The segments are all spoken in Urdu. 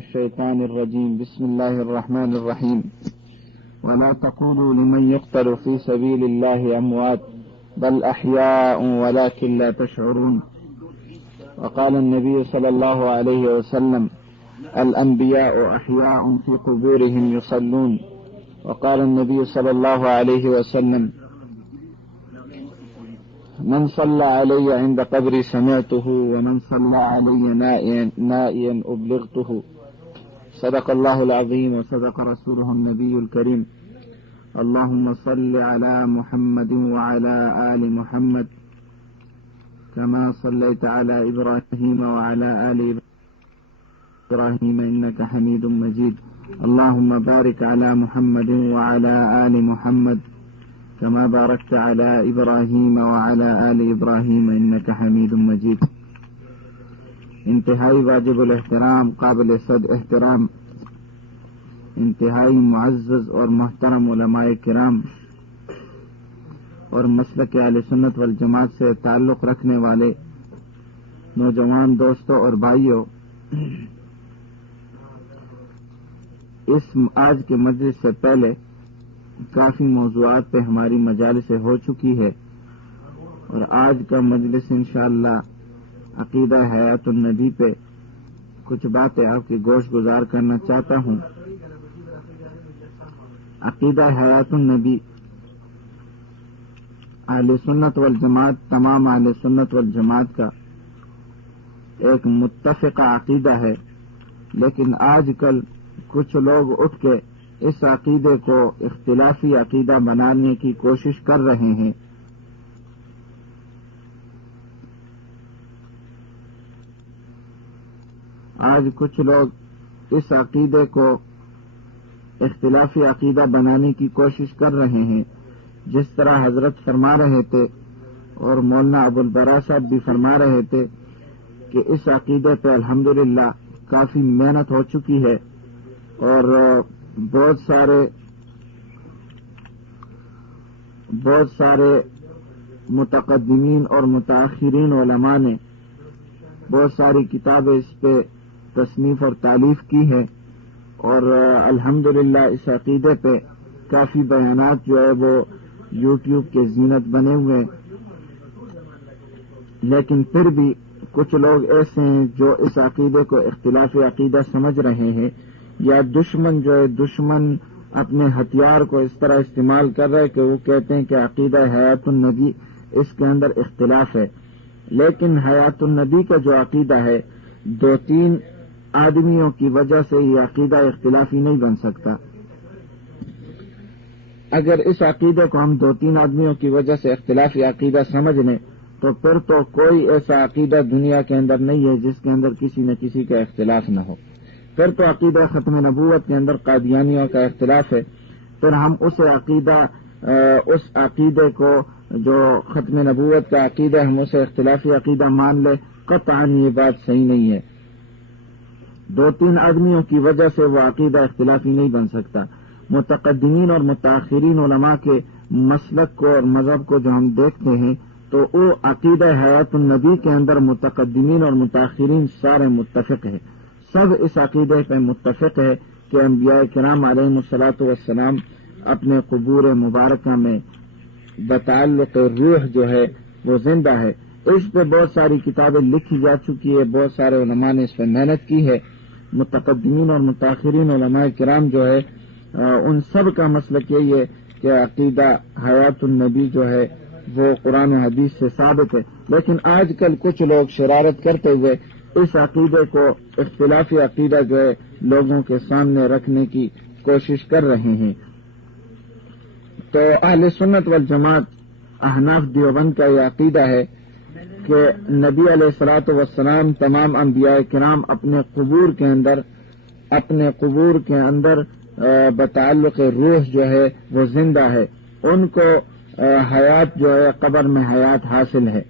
الشيطان الرجيم. بسم الله الرحمن الرحيم. ولا تقولوا لمن يقتل في سبيل الله أموات بل أحياء ولكن لا تشعرون. وقال النبي صلى الله عليه وسلم الأنبياء أحياء في قبورهم يصلون. وقال النبي صلى الله عليه وسلم من صلى علي عند قبري سمعته ومن صلى علي نائيا أبلغته. صدق الله العظيم وصدق رسوله النبي الكريم. اللهم صل على محمد وعلى آل محمد كما صليت على إبراهيم وعلى آل إبراهيم إنك حميد مجيد. اللهم بارك على محمد وعلى آل محمد كما باركت على إبراهيم وعلى آل إبراهيم إنك حميد مجيد. انتہائی واجب الاحترام، قابل صد احترام، انتہائی معزز اور محترم علماء کرام اور مسلک اہل سنت والجماعت سے تعلق رکھنے والے نوجوان دوستوں اور بھائیوں، اس آج کے مجلس سے پہلے کافی موضوعات پہ ہماری مجالس ہو چکی ہے اور آج کا مجلس انشاءاللہ عقیدہ حیات النبی پہ کچھ باتیں آپ کی گوش گزار کرنا چاہتا ہوں. عقیدہ حیات النبی اہل سنت والجماعت، تمام اہل سنت والجماعت کا ایک متفقہ عقیدہ ہے، لیکن آج کل کچھ لوگ اٹھ کے اس عقیدے کو اختلافی عقیدہ بنانے کی کوشش کر رہے ہیں. آج کچھ لوگ اس عقیدے کو اختلافی عقیدہ بنانے کی کوشش کر رہے ہیں، جس طرح حضرت فرما رہے تھے اور مولانا ابو البراء صاحب بھی فرما رہے تھے کہ اس عقیدے پہ الحمدللہ کافی محنت ہو چکی ہے اور بہت سارے متقدمین اور متاخرین علماء نے بہت ساری کتابیں اس پہ تصنیف اور تالیف کی ہے اور الحمدللہ اس عقیدے پہ کافی بیانات جو ہے وہ یوٹیوب کے زینت بنے ہوئے، لیکن پھر بھی کچھ لوگ ایسے ہیں جو اس عقیدے کو اختلافی عقیدہ سمجھ رہے ہیں، یا دشمن جو ہے دشمن اپنے ہتھیار کو اس طرح استعمال کر رہے کہ وہ کہتے ہیں کہ عقیدہ حیات النبی اس کے اندر اختلاف ہے. لیکن حیات النبی کا جو عقیدہ ہے، 2-3 آدمیوں کی وجہ سے یہ عقیدہ اختلافی نہیں بن سکتا. اگر اس عقیدے کو ہم 2-3 آدمیوں کی وجہ سے اختلافی عقیدہ سمجھ لیں تو پھر تو کوئی ایسا عقیدہ دنیا کے اندر نہیں ہے جس کے اندر کسی نہ کسی کا اختلاف نہ ہو. پھر تو عقیدہ ختم نبوت کے اندر قادیانیوں کا اختلاف ہے، پھر ہم اس عقیدے کو جو ختم نبوت کا عقیدہ ہم اسے اختلافی عقیدہ مان لیں، قطعاً یہ بات صحیح نہیں ہے. 2-3 آدمیوں کی وجہ سے وہ عقیدہ اختلافی نہیں بن سکتا. متقدمین اور متاخرین علماء کے مسلک کو اور مذہب کو جو ہم دیکھتے ہیں تو وہ عقیدہ حیات النبی کے اندر متقدمین اور متاخرین سارے متفق ہیں، سب اس عقیدے پہ متفق ہے کہ انبیاء کرام علیہم الصلاۃ والسلام اپنے قبور مبارکہ میں بتعلق روح جو ہے وہ زندہ ہے. اس پہ بہت ساری کتابیں لکھی جا چکی ہے، بہت سارے علماء نے اس پہ محنت کی ہے. متقدمین اور متاخرین علماء کرام جو ہے ان سب کا مسلک یہی ہے کہ عقیدہ حیات النبی جو ہے وہ قرآن و حدیث سے ثابت ہے. لیکن آج کل کچھ لوگ شرارت کرتے ہوئے اس عقیدے کو اختلافی عقیدہ جو ہے لوگوں کے سامنے رکھنے کی کوشش کر رہے ہیں. تو اہل سنت والجماعت احناف دیوبند کا یہ عقیدہ ہے کہ نبی علیہ الصلوۃ والسلام تمام انبیاء کرام اپنے قبور کے اندر بتعلق روح جو ہے وہ زندہ ہے، ان کو حیات جو ہے قبر میں حیات حاصل ہے،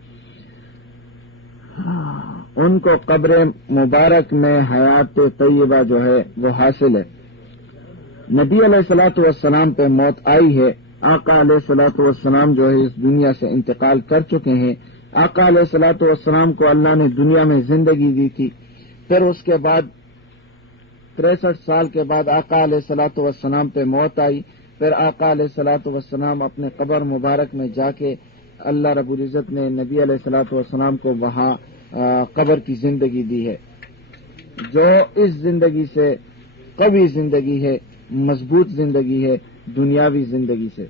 ان کو قبر مبارک میں حیات طیبہ جو ہے وہ حاصل ہے. نبی علیہ الصلوۃ والسلام پہ موت آئی ہے، آقا علیہ الصلوۃ والسلام جو ہے اس دنیا سے انتقال کر چکے ہیں. آقا علیہ الصلوۃ والسلام کو اللہ نے دنیا میں زندگی دی تھی، پھر اس کے بعد 63 سال کے بعد آقا علیہ الصلوۃ والسلام پہ موت آئی. پھر آقا علیہ الصلوۃ والسلام اپنے قبر مبارک میں جا کے اللہ رب العزت نے نبی علیہ الصلوۃ والسلام کو وہاں قبر کی زندگی دی ہے، جو اس زندگی سے قوی زندگی ہے، مضبوط زندگی ہے دنیاوی زندگی سے.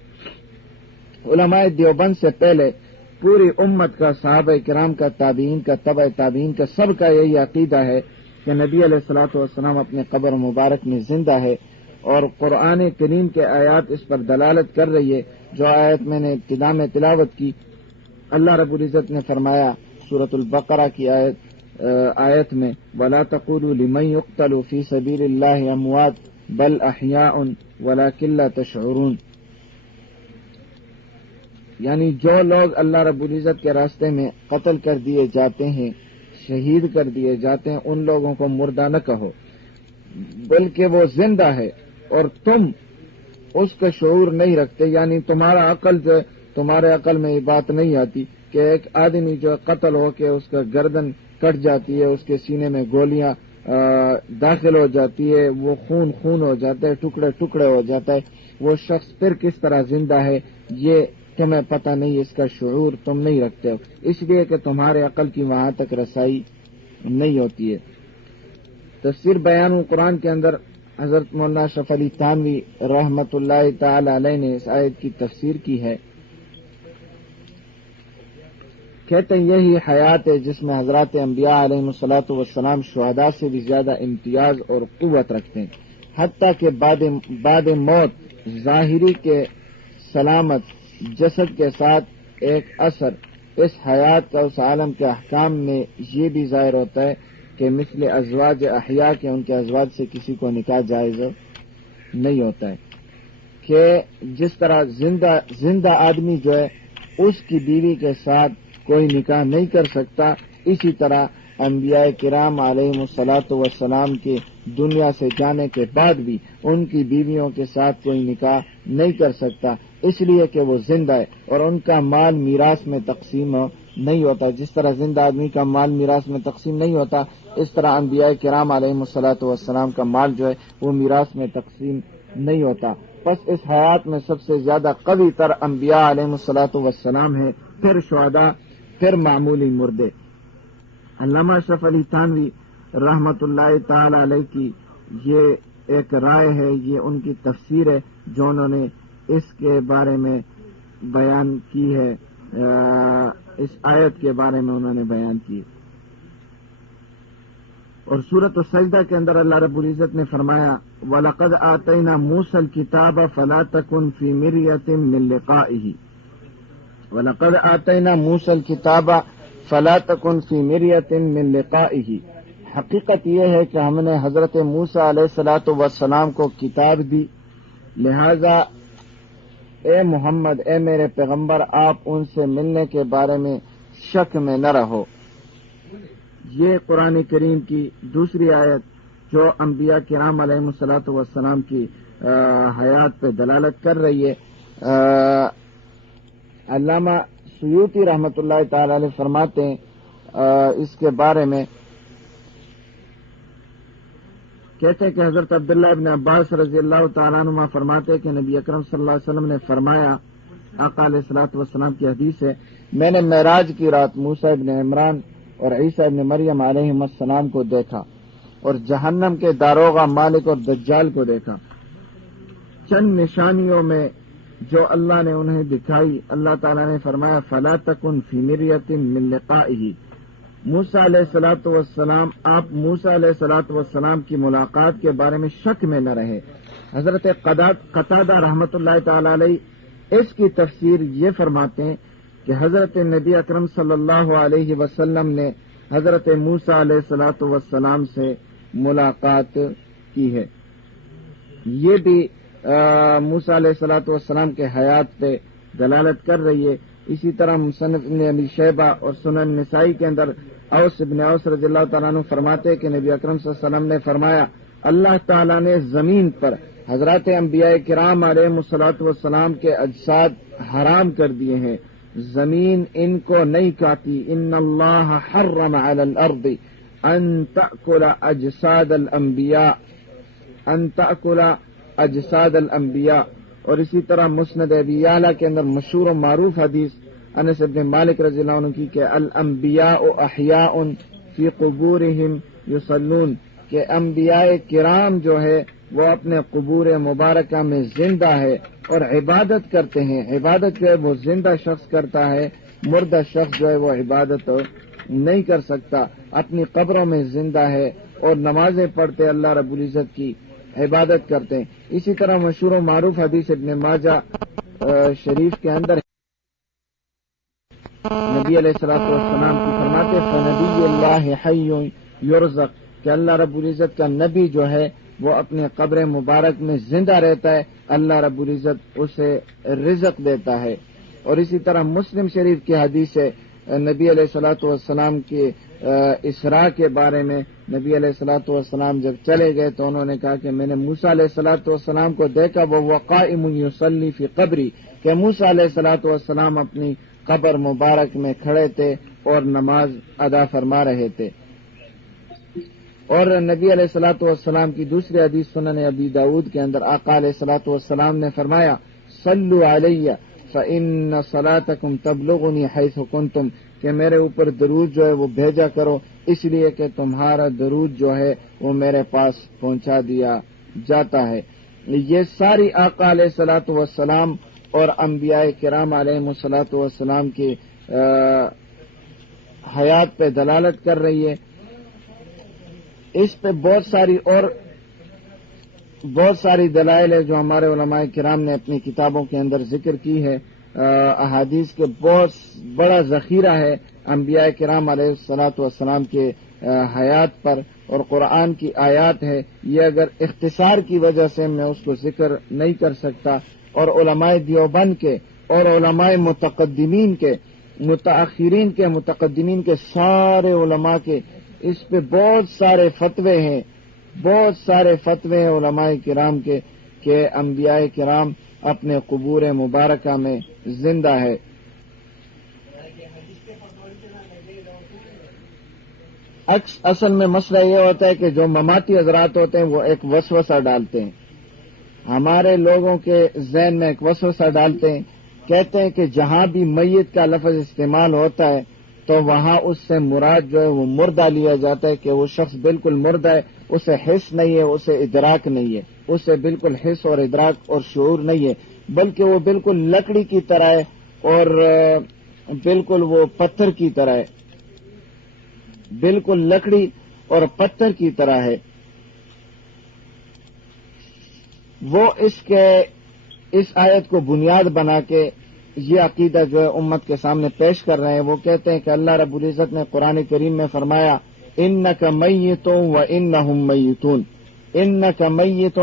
علماء دیوبند سے پہلے پوری امت کا، صحابہ کرام کا، تابعین کا، تبع تابعین کا، سب کا یہی عقیدہ ہے کہ نبی علیہ الصلوۃ والسلام اپنے قبر مبارک میں زندہ ہے، اور قرآن کریم کے آیات اس پر دلالت کر رہی ہے. جو آیت میں نے ابتدا میں تلاوت کی، اللہ رب العزت نے فرمایا سورۃ البقرہ کی آیت میں وَلَا تَقُولُوا لِمَن يُقْتَلُ فِي سَبِيلِ اللَّهِ أَمْوَاتٌ بَلْ أَحْيَاءٌ وَلَكِن لَّا تَشْعُرُونَ، یعنی جو لوگ اللہ رب العزت کے راستے میں قتل کر دیے جاتے ہیں، شہید کر دیے جاتے ہیں، ان لوگوں کو مردہ نہ کہو بلکہ وہ زندہ ہے، اور تم اس کا شعور نہیں رکھتے. یعنی تمہارے عقل میں یہ بات نہیں آتی کہ ایک آدمی جو قتل ہو کے اس کا گردن کٹ جاتی ہے، اس کے سینے میں گولیاں داخل ہو جاتی ہے، وہ خون ہو جاتا ہے، ٹکڑے ٹکڑے ہو جاتا ہے، وہ شخص پھر کس طرح زندہ ہے یہ تمہیں پتہ نہیں، اس کا شعور تم نہیں رکھتے ہو، اس لیے کہ تمہارے عقل کی وہاں تک رسائی نہیں ہوتی ہے. تفسیر بیان القرآن کے اندر حضرت مولانا اشرف علی تھانوی رحمۃ اللہ تعالی علیہ نے اس آیت کی تفسیر کی ہے. کہتے ہیں یہی حیات ہے جس میں حضرات انبیاء علیہ الصلوۃ والسلام شہداء سے بھی زیادہ امتیاز اور قوت رکھتے ہیں، حتیٰ کہ بعد موت ظاہری کے سلامت جسد کے ساتھ ایک اثر اس حیات کا اس عالم کے احکام میں یہ بھی ظاہر ہوتا ہے کہ مثل ازواج احیاء کے ان کے ازواج سے کسی کو نکاح جائز نہیں ہوتا ہے، کہ جس طرح زندہ آدمی جو ہے اس کی بیوی کے ساتھ کوئی نکاح نہیں کر سکتا، اسی طرح انبیاء کرام علیہ الصلوۃ والسلام کے دنیا سے جانے کے بعد بھی ان کی بیویوں کے ساتھ کوئی نکاح نہیں کر سکتا، اس لیے کہ وہ زندہ ہے اور ان کا مال میراث میں تقسیم نہیں ہوتا. جس طرح زندہ آدمی کا مال میراث میں تقسیم نہیں ہوتا، اس طرح انبیاء کرام علیہ الصلوۃ والسلام کا مال جو ہے وہ میراث میں تقسیم نہیں ہوتا. پس اس حیات میں سب سے زیادہ قوی تر انبیاء علیہ الصلوۃ والسلام ہے، پھر شہداء، پھر معمولی مردے. علامہ اشرف علی تھانوی رحمۃ اللہ تعالی علیہ کی یہ ایک رائے ہے، یہ ان کی تفسیر ہے جو انہوں نے اس کے بارے میں بیان کی ہے، اس آیت کے بارے میں انہوں نے بیان کی. اور سورۃ السجدہ کے اندر اللہ رب العزت نے فرمایا وَلَقَدْ آتَيْنَا مُوسَى الْكِتَابَ فَلَا تَكُنْ فِي مِرْيَةٍ مِّن لِقَائِهِ وَلَقَدْ آتَيْنَا مُوسَى الْكِتَابَ فَلَا تَكُنْ فِي مِرْيَةٍ مِّن لِقَائِهِ. حقیقت یہ ہے کہ ہم نے حضرت موسیٰ علیہ الصلوۃ والسلام کو کتاب دی، لہذا اے محمد، اے میرے پیغمبر، آپ ان سے ملنے کے بارے میں شک میں نہ رہو. یہ قرآن کریم کی دوسری آیت جو انبیاء کرام علیہ الصلوۃ والسلام کی حیات پہ دلالت کر رہی ہے. علامہ سیوطی رحمۃ اللہ تعالی علیہ فرماتے ہیں اس کے بارے میں، کہتے ہیں کہ حضرت عبداللہ ابن عباس رضی اللہ تعالیٰ عنہ فرماتے ہیں کہ نبی اکرم صلی اللہ علیہ وسلم نے فرمایا، آقا علیہ الصلوۃ والسلام کی حدیث ہے، میں نے معراج کی رات موسیٰ ابن عمران اور عیسیٰ ابن مریم علیہ السلام کو دیکھا اور جہنم کے داروغہ مالک اور دجال کو دیکھا. چند نشانیوں میں جو اللہ نے انہیں دکھائی، اللہ تعالیٰ نے فرمایا فَلَا تَكُنْ فِي مِرْيَةٍ مِّن لِقَائِهِ. موسیٰ علیہ الصلوۃ والسلام، آپ موسیٰ علیہ الصلوۃ والسلام کی ملاقات کے بارے میں شک میں نہ رہے. حضرت قتادہ رحمۃ اللہ تعالی علیہ اس کی تفسیر یہ فرماتے ہیں کہ حضرت نبی اکرم صلی اللہ علیہ وسلم نے حضرت موسیٰ علیہ الصلوۃ والسلام سے ملاقات کی ہے. یہ بھی موسیٰ علیہ الصلوۃ والسلام کے حیات پہ دلالت کر رہی ہے. اسی طرح مصنف ابن ابی شیبہ اور سنن نسائی کے اندر اوس ابن اوس رضی اللہ تعالیٰ عنہ فرماتے کہ نبی اکرم صلی اللہ علیہ وسلم نے فرمایا اللہ تعالیٰ نے زمین پر حضرات انبیاء کرام علیہ الصلوۃ والسلام کے اجساد حرام کر دیے ہیں، زمین ان کو نہیں کھاتی. ان اللہ حرم علی الارض ان تأکل اجساد الانبیاء ان تأکل اجساد الانبیاء، اور اسی طرح مسند ابی یعلا کے اندر مشہور و معروف حدیث انس بن مالک رضی اللہ عنہ کی کہ الانبیاء احیاء فی قبورہم یصلون، کہ انبیاء کرام جو ہے وہ اپنے قبور مبارکہ میں زندہ ہے اور عبادت کرتے ہیں. عبادت جو ہے وہ زندہ شخص کرتا ہے، مردہ شخص جو ہے وہ عبادت نہیں کر سکتا. اپنی قبروں میں زندہ ہے اور نمازیں پڑھتے اللہ رب العزت کی عبادت کرتے ہیں. اسی طرح مشہور و معروف حدیث ابن ماجہ شریف کے اندر نبی علیہ الصلوۃ والسلام کی فرماتے فنبی اللہ حی یرزق، کہ اللہ رب العزت کا نبی جو ہے وہ اپنے قبر مبارک میں زندہ رہتا ہے، اللہ رب العزت اسے رزق دیتا ہے. اور اسی طرح مسلم شریف کی حدیث ہے نبی علیہ الصلوۃ والسلام کے اسراء کے بارے میں. نبی علیہ الصلوۃ والسلام جب چلے گئے تو انہوں نے کہا کہ میں نے موسیٰ علیہ الصلوۃ والسلام کو دیکھا وہ قائم یصلی فی قبری، کہ موسیٰ علیہ الصلوۃ والسلام اپنی قبر مبارک میں کھڑے تھے اور نماز ادا فرما رہے تھے. اور نبی علیہ الصلوۃ والسلام کی دوسری حدیث سنن ابی داؤد کے اندر آقا علیہ الصلوۃ والسلام نے فرمایا صلوا علی فإن صلاتکم تبلغنی حیث کنتم، کہ میرے اوپر درود جو ہے وہ بھیجا کرو اس لیے کہ تمہارا درود جو ہے وہ میرے پاس پہنچا دیا جاتا ہے. یہ ساری آقا علیہ الصلوۃ والسلام اور انبیاء کرام علیہ الصلوۃ والسلام کی حیات پہ دلالت کر رہی ہے. اس پہ بہت ساری دلائل ہے جو ہمارے علماء کرام نے اپنی کتابوں کے اندر ذکر کی ہے. احادیث کے بہت بڑا ذخیرہ ہے انبیاء کرام علیہ الصلوۃ والسلام کے حیات پر، اور قرآن کی آیات ہے. یہ اگر اختصار کی وجہ سے میں اس کو ذکر نہیں کر سکتا، اور علماء دیوبند کے اور علماء متقدمین کے متقدمین کے سارے علماء کے اس پہ بہت سارے فتوے ہیں علماء کرام کے کہ انبیاء کرام اپنے قبور مبارکہ میں زندہ ہے. اصل میں مسئلہ یہ ہوتا ہے کہ جو مماتی حضرات ہوتے ہیں وہ ایک وسوسہ ڈالتے ہیں، ہمارے لوگوں کے ذہن میں ایک وسوسہ ڈالتے ہیں. کہتے ہیں کہ جہاں بھی میت کا لفظ استعمال ہوتا ہے تو وہاں اس سے مراد جو ہے وہ مردہ لیا جاتا ہے، کہ وہ شخص بالکل مردہ ہے، اسے حس نہیں ہے، اسے ادراک نہیں ہے، اسے بالکل حس اور ادراک اور شعور نہیں ہے، بلکہ وہ بالکل لکڑی کی طرح ہے اور بالکل وہ پتھر کی طرح ہے، بالکل لکڑی اور پتھر کی طرح ہے. وہ اس آیت کو بنیاد بنا کے یہ عقیدہ جو ہے امت کے سامنے پیش کر رہے ہیں. وہ کہتے ہیں کہ اللہ رب العزت نے قرآن کریم میں فرمایا انک میت وانہم میتون، انک میت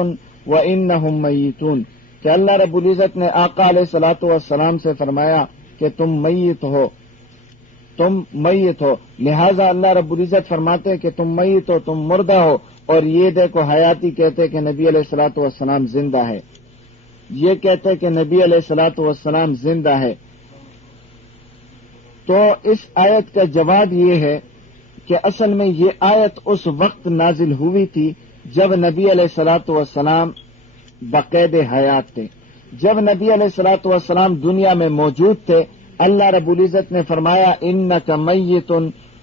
وانہم میتون، کہ اللہ رب العزت نے آقا علیہ الصلوۃ والسلام سے فرمایا کہ تم میت ہو، لہذا اللہ رب العزت فرماتے ہیں کہ تم میت ہو، تم مردہ ہو، اور یہ دیکھو حیاتی کہتے کہ نبی علیہ الصلوۃ والسلام زندہ ہے. یہ کہتے کہ نبی علیہ الصلوۃ والسلام زندہ ہے. تو اس آیت کا جواب یہ ہے کہ اصل میں یہ آیت اس وقت نازل ہوئی تھی جب نبی علیہ الصلوۃ والسلام بقید حیات تھے. جب نبی علیہ الصلوۃ والسلام دنیا میں موجود تھے، اللہ رب العزت نے فرمایا انک میت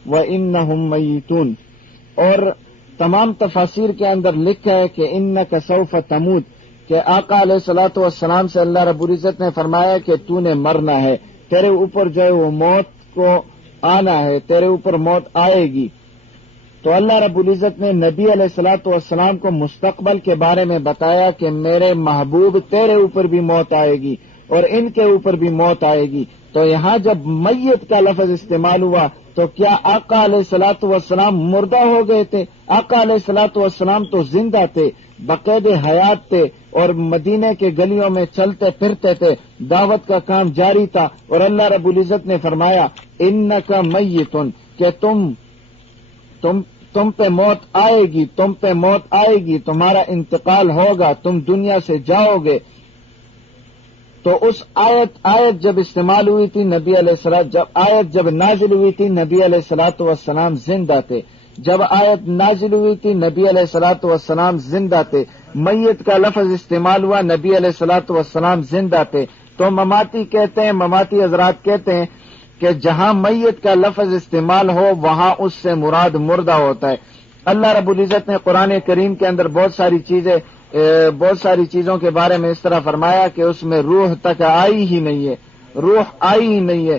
وانہم میتون، اور تمام تفاسیر کے اندر لکھا ہے کہ انک سوف تموت، کہ آقا علیہ الصلوۃ والسلام سے اللہ رب العزت نے فرمایا کہ تو نے مرنا ہے، تیرے اوپر جو ہے وہ موت کو آنا ہے، تیرے اوپر موت آئے گی. تو اللہ رب العزت نے نبی علیہ الصلوۃ والسلام کو مستقبل کے بارے میں بتایا کہ میرے محبوب تیرے اوپر بھی موت آئے گی اور ان کے اوپر بھی موت آئے گی. تو یہاں جب میت کا لفظ استعمال ہوا تو کیا آقا علیہ الصلوۃ والسلام مردہ ہو گئے تھے؟ آقا علیہ الصلوۃ والسلام تو زندہ تھے، بقید حیات تھے، اور مدینے کے گلیوں میں چلتے پھرتے تھے، دعوت کا کام جاری تھا. اور اللہ رب العزت نے فرمایا انک میتن، کہ تم پہ موت آئے گی، تم پہ موت آئے گی، تمہارا انتقال ہوگا، تم دنیا سے جاؤ گے. تو اس آیت جب استعمال ہوئی تھی، جب نازل ہوئی تھی، نبی علیہ الصلوۃ والسلام زندہ تھے. جب آیت نازل ہوئی تھی نبی علیہ الصلوۃ والسلام زندہ تھے، میت کا لفظ استعمال ہوا، نبی علیہ الصلوۃ والسلام زندہ تھے، تو مماتی کہتے ہیں، مماتی حضرات کہتے ہیں کہ جہاں میت کا لفظ استعمال ہو وہاں اس سے مراد مردہ ہوتا ہے۔ اللہ رب العزت نے قرآن کریم کے اندر بہت ساری چیزوں کے بارے میں اس طرح فرمایا کہ اس میں روح تک آئی ہی نہیں ہے، روح آئی ہی نہیں ہے۔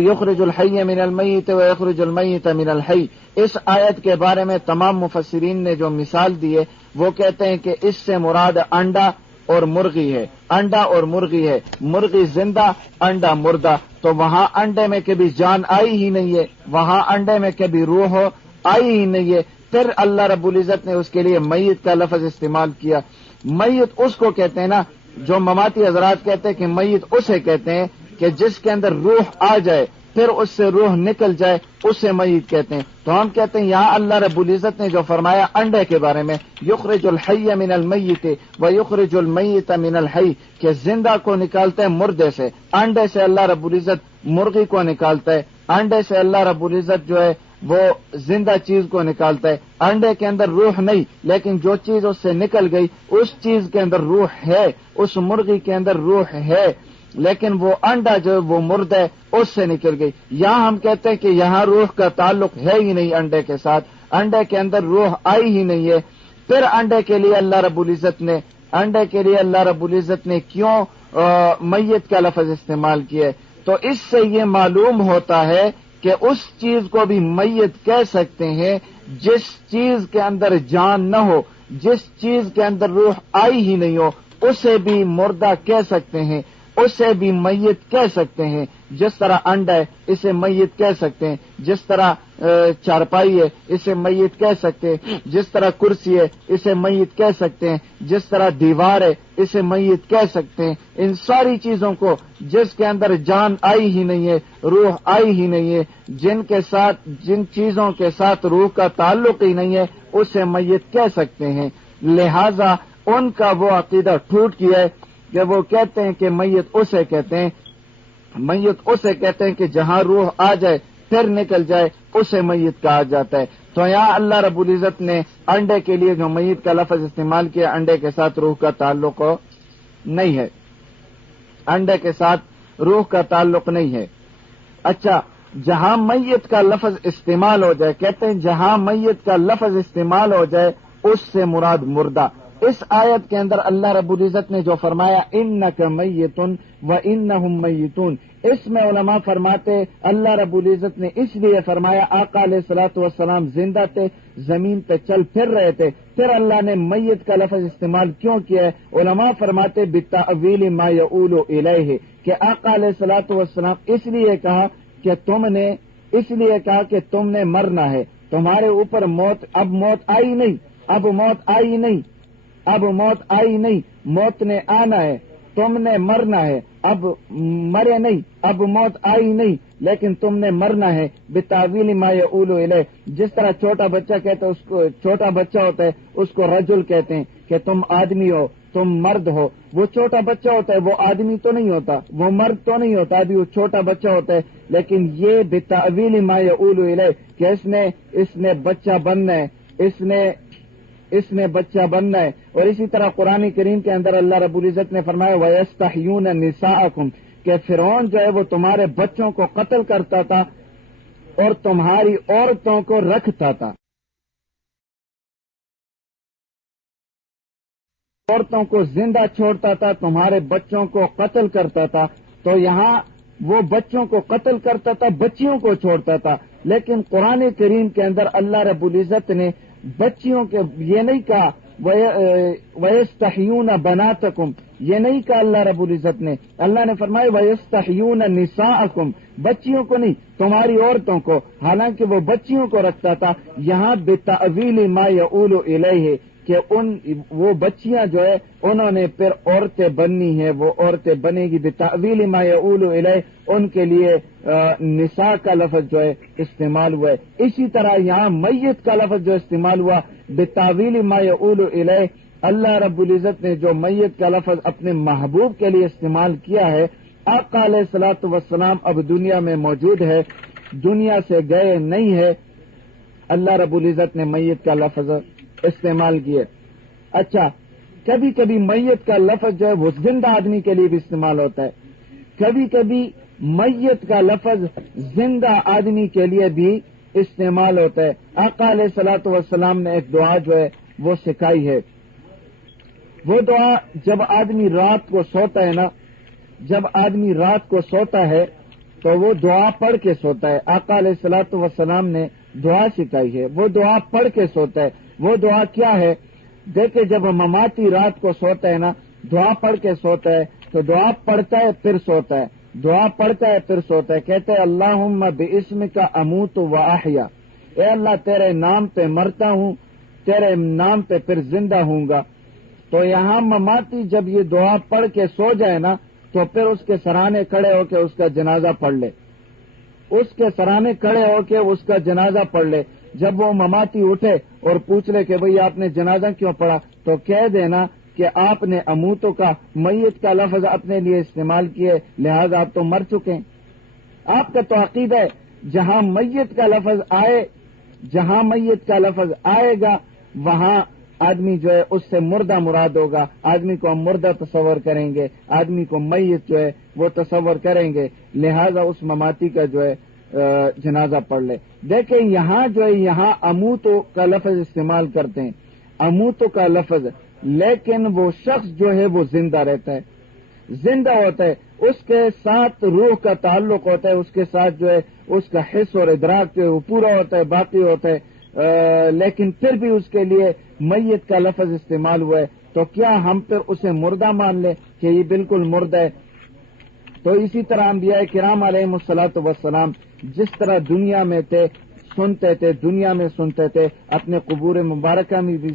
یخرج الحی من المیت و یخرج المیت من الحی، اس آیت کے بارے میں تمام مفسرین نے جو مثال دی ہے وہ کہتے ہیں کہ اس سے مراد انڈا اور مرغی ہے، انڈا اور مرغی ہے، مرغی زندہ، انڈا مردہ، تو وہاں انڈے میں کبھی جان آئی ہی نہیں ہے، وہاں انڈے میں کبھی روح آئی ہی نہیں ہے۔ پھر اللہ رب العزت نے اس کے لیے میت کا لفظ استعمال کیا۔ میت اس کو کہتے ہیں نا، جو مماتی حضرات کہتے ہیں کہ میت اسے کہتے ہیں کہ جس کے اندر روح آ جائے پھر اس سے روح نکل جائے، اسے میت کہتے ہیں۔ تو ہم کہتے ہیں یہاں اللہ رب العزت نے جو فرمایا انڈے کے بارے میں، یخرج الحی من المیت و یخرج المیت من الحی، کہ زندہ کو نکالتا ہے مردے سے، انڈے سے اللہ رب العزت مرغی کو نکالتا ہے، انڈے سے اللہ رب العزت جو ہے وہ زندہ چیز کو نکالتا ہے۔ انڈے کے اندر روح نہیں، لیکن جو چیز اس سے نکل گئی اس چیز کے اندر روح ہے، اس مرغی کے اندر روح ہے، لیکن وہ انڈا جو وہ مرد ہے اس سے نکل گئی۔ یہاں ہم کہتے ہیں کہ یہاں روح کا تعلق ہے ہی نہیں انڈے کے ساتھ، انڈے کے اندر روح آئی ہی نہیں ہے۔ پھر انڈے کے لیے اللہ رب العزت نے کیوں میت کا لفظ استعمال کیا ہے؟ تو اس سے یہ معلوم ہوتا ہے کہ اس چیز کو بھی میت کہہ سکتے ہیں جس چیز کے اندر جان نہ ہو، جس چیز کے اندر روح آئی ہی نہیں ہو، اسے بھی مردہ کہہ سکتے ہیں، اسے بھی میت کہہ سکتے ہیں۔ جس طرح انڈا ہے اسے میت کہہ سکتے ہیں، جس طرح چارپائی ہے اسے میت کہہ سکتے ہیں، جس طرح کرسی ہے اسے میت کہہ سکتے ہیں، جس طرح دیوار ہے اسے میت کہہ سکتے ہیں۔ ان ساری چیزوں کو جس کے اندر جان آئی ہی نہیں ہے، روح آئی ہی نہیں ہے، جن چیزوں کے ساتھ روح کا تعلق ہی نہیں ہے، اسے میت کہہ سکتے ہیں۔ لہذا ان کا وہ عقیدہ ٹوٹ گیا ہے کہ وہ کہتے ہیں کہ میت اسے کہتے ہیں کہ جہاں روح آ جائے پھر نکل جائے اسے میت کہا جاتا ہے۔ تو یہاں اللہ رب العزت نے انڈے کے لیے جو میت کا لفظ استعمال کیا، انڈے کے ساتھ روح کا تعلق نہیں ہے، انڈے کے ساتھ روح کا تعلق نہیں ہے۔ اچھا، جہاں میت کا لفظ استعمال ہو جائے، کہتے ہیں جہاں میت کا لفظ استعمال ہو جائے اس سے مراد مردہ۔ اس آیت کے اندر اللہ رب العزت نے جو فرمایا انک میت وانہم میتون، اس میں علماء فرماتے اللہ رب العزت نے اس لیے فرمایا آقا علیہ الصلوۃ والسلام زندہ تھے، زمین پہ چل پھر رہے تھے، پھر اللہ نے میت کا لفظ استعمال کیوں کیا ہے؟ علماء فرماتے بتأویل ما یؤول الیہ، کہ آقا علیہ الصلوۃ والسلام اس لیے کہا کہ تم نے مرنا ہے، تمہارے اوپر موت آئی نہیں، موت نے آنا ہے، تم نے مرنا ہے، اب مرے نہیں، اب موت آئی نہیں لیکن تم نے مرنا ہے۔ بتاویل ما یؤول الیہ، جس طرح چھوٹا بچہ کہتے اس کو، چھوٹا بچہ ہوتا ہے اس کو رجل کہتے ہیں کہ تم آدمی ہو، تم مرد ہو۔ وہ چھوٹا بچہ ہوتا ہے، وہ آدمی تو نہیں ہوتا، وہ مرد تو نہیں ہوتا، ابھی وہ چھوٹا بچہ ہوتا ہے، لیکن یہ بتاویل ما یؤول الیہ کہ اس نے بچہ بننا ہے، اس نے بچہ بننا ہے۔ اور اسی طرح قرآن کریم کے اندر اللہ رب العزت نے فرمایا وَيَسْتَحْيُونَ نِسَاءَكُمْ، کہ فرعون جو ہے وہ تمہارے بچوں کو قتل کرتا تھا اور تمہاری عورتوں کو رکھتا تھا، عورتوں کو زندہ چھوڑتا تھا، تمہارے بچوں کو قتل کرتا تھا۔ تو یہاں وہ بچوں کو قتل کرتا تھا، بچیوں کو چھوڑتا تھا، لیکن قرآن کریم کے اندر اللہ رب العزت نے بچیوں کے یہ نہیں کہا وَيَسْتَحْيُونَ بَنَاتَكُمْ، یہ نہیں کہا اللہ رب العزت نے، اللہ نے فرمایا وَيَسْتَحْيُونَ نِسَاءَكُمْ، بچیوں کو نہیں، تمہاری عورتوں کو، حالانکہ وہ بچیوں کو رکھتا تھا۔ یہاں بِتَأْوِيلِ مَا يَؤُولُ إِلَيْهِ، کہ وہ بچیاں جو ہے انہوں نے پھر عورتیں بننی ہے، وہ عورتیں بنے گی۔ بتأویل ما یؤول الیہ، ان کے لیے نساء کا لفظ جو ہے استعمال ہوا ہے۔ اسی طرح یہاں میت کا لفظ جو استعمال ہوا بتأویل ما یؤول الیہ، اللہ رب العزت نے جو میت کا لفظ اپنے محبوب کے لیے استعمال کیا ہے، آقا علیہ الصلوۃ والسلام اب دنیا میں موجود ہے، دنیا سے گئے نہیں ہے، اللہ رب العزت نے میت کا لفظ استعمال کیے. اچھا، کبھی کبھی میت کا لفظ جو ہے وہ زندہ آدمی کے لیے بھی استعمال ہوتا ہے، کبھی کبھی میت کا لفظ زندہ آدمی کے لیے بھی استعمال ہوتا ہے. آقا علیہ الصلوۃ والسلام نے ایک دعا جو ہے وہ سکھائی ہے. وہ دعا جب آدمی رات کو سوتا ہے نا، جب آدمی رات کو سوتا ہے تو وہ دعا پڑھ کے سوتا ہے. آقا علیہ الصلوۃ والسلام نے دعا سکھائی ہے، وہ دعا پڑھ کے سوتا ہے. وہ دعا کیا ہے؟ دیکھیں، جب مماتی رات کو سوتا ہے نا، دعا پڑھ کے سوتا ہے تو دعا پڑھتا ہے پھر سوتا ہے، دعا پڑھتا ہے پھر سوتا ہے. کہتے ہیں اللہم باسمک اموت و احیا، اے اللہ تیرے نام پہ مرتا ہوں، تیرے نام پہ پھر زندہ ہوں گا. تو یہاں مماتی جب یہ دعا پڑھ کے سو جائے نا تو پھر اس کے سرانے کھڑے ہو کے اس کا جنازہ پڑھ لے، اس کے سرانے کھڑے ہو کے اس کا جنازہ پڑھ لے. جب وہ مماتی اٹھے اور پوچھ لے کہ بھئی آپ نے جنازہ کیوں پڑھا، تو کہہ دینا کہ آپ نے اموتوں کا میت کا لفظ اپنے لیے استعمال کیے، لہذا آپ تو مر چکے ہیں. آپ کا تو عقیدہ ہے جہاں میت کا لفظ آئے، جہاں میت کا لفظ آئے گا وہاں آدمی جو ہے اس سے مردہ مراد ہوگا. آدمی کو ہم مردہ تصور کریں گے، آدمی کو میت جو ہے وہ تصور کریں گے، لہذا اس مماتی کا جو ہے جنازہ پڑھ لے. دیکھیں یہاں جو ہے یہاں اموتو کا لفظ استعمال کرتے ہیں، اموتو کا لفظ، لیکن وہ شخص جو ہے وہ زندہ رہتا ہے، زندہ ہوتا ہے، اس کے ساتھ روح کا تعلق ہوتا ہے، اس کے ساتھ جو ہے اس کا حس اور ادراک جو ہے وہ پورا ہوتا ہے، باقی ہوتا ہے، لیکن پھر بھی اس کے لیے میت کا لفظ استعمال ہوا ہے. تو کیا ہم پھر اسے مردہ مان لیں کہ یہ بالکل مردہ ہے؟ تو اسی طرح انبیاء کرام علیہ الصلوۃ والسلام جس طرح دنیا میں تھے سنتے تھے، دنیا میں سنتے تھے، اپنے قبور مبارکہ میں بھی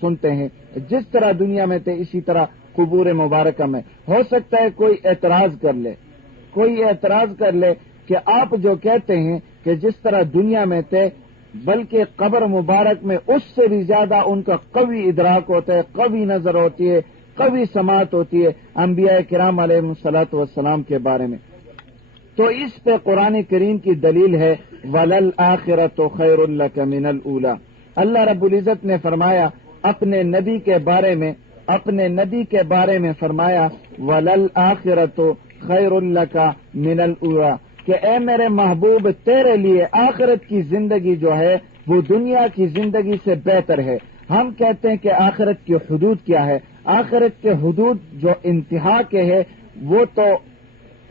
سنتے ہیں. جس طرح دنیا میں تھے اسی طرح قبور مبارکہ میں. ہو سکتا ہے کوئی اعتراض کر لے، کوئی اعتراض کر لے کہ آپ جو کہتے ہیں کہ جس طرح دنیا میں تھے بلکہ قبر مبارک میں اس سے بھی زیادہ ان کا قوی ادراک ہوتا ہے، قوی نظر ہوتی ہے، قوی سماعت ہوتی ہے انبیاء کرام علیہ الصلوۃ والسلام کے بارے میں. تو اس پہ قرآن کریم کی دلیل ہے وَلَلْآخِرَةُ خَيْرٌ لَكَ مِنَ الْأُولَىٰ. اللہ رب العزت نے فرمایا اپنے نبی کے بارے میں، اپنے نبی کے بارے میں فرمایا وَلَلْآخِرَةُ خَيْرٌ لَكَ مِنَ الْأُولَىٰ کہ اے میرے محبوب تیرے لیے آخرت کی زندگی جو ہے وہ دنیا کی زندگی سے بہتر ہے. ہم کہتے ہیں کہ آخرت کی حدود کیا ہے؟ آخرت کے حدود جو انتہا کے ہے وہ تو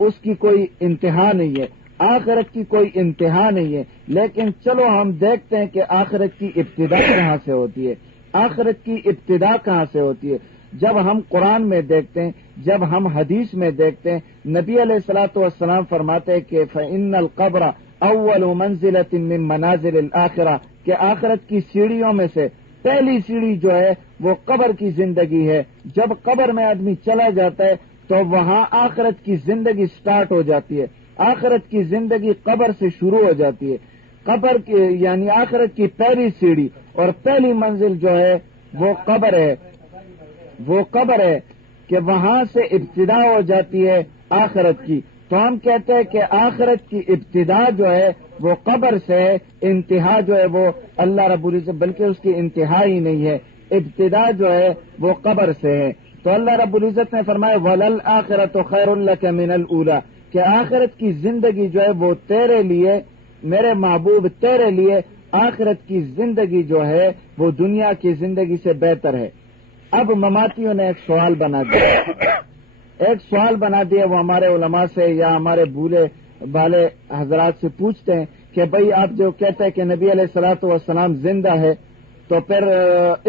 اس کی کوئی انتہا نہیں ہے، آخرت کی کوئی انتہا نہیں ہے. لیکن چلو ہم دیکھتے ہیں کہ آخرت کی ابتدا کہاں سے ہوتی ہے، آخرت کی ابتدا کہاں سے ہوتی ہے. جب ہم قرآن میں دیکھتے ہیں، جب ہم حدیث میں دیکھتے ہیں، نبی علیہ الصلوۃ والسلام فرماتے ہیں کہ فإن القبر اول منزلۃ من منازل الآخرہ کہ آخرت کی سیڑھیوں میں سے پہلی سیڑھی جو ہے وہ قبر کی زندگی ہے. جب قبر میں آدمی چلا جاتا ہے تو وہاں آخرت کی زندگی سٹارٹ ہو جاتی ہے، آخرت کی زندگی قبر سے شروع ہو جاتی ہے. قبر کی یعنی آخرت کی پہلی سیڑھی اور پہلی منزل جو ہے وہ قبر ہے، وہ قبر ہے کہ وہاں سے ابتدا ہو جاتی ہے آخرت کی. تو ہم کہتے ہیں کہ آخرت کی ابتدا جو ہے وہ قبر سے ہے، انتہا جو ہے وہ اللہ رب العزت، بلکہ اس کی انتہا ہی نہیں ہے، ابتدا جو ہے وہ قبر سے ہے. تو اللہ رب العزت نے فرمایا وَلَلْآخِرَةُ خَيْرٌ لَكَ مِنَ الْأُولَىٰ کہ آخرت کی زندگی جو ہے وہ تیرے لیے، میرے محبوب تیرے لیے آخرت کی زندگی جو ہے وہ دنیا کی زندگی سے بہتر ہے. اب مماتیوں نے ایک سوال بنا دیا، ایک سوال بنا دیا، وہ ہمارے علماء سے یا ہمارے بھولے بالے حضرات سے پوچھتے ہیں کہ بھئی آپ جو کہتے ہیں کہ نبی علیہ الصلوۃ والسلام زندہ ہے تو پھر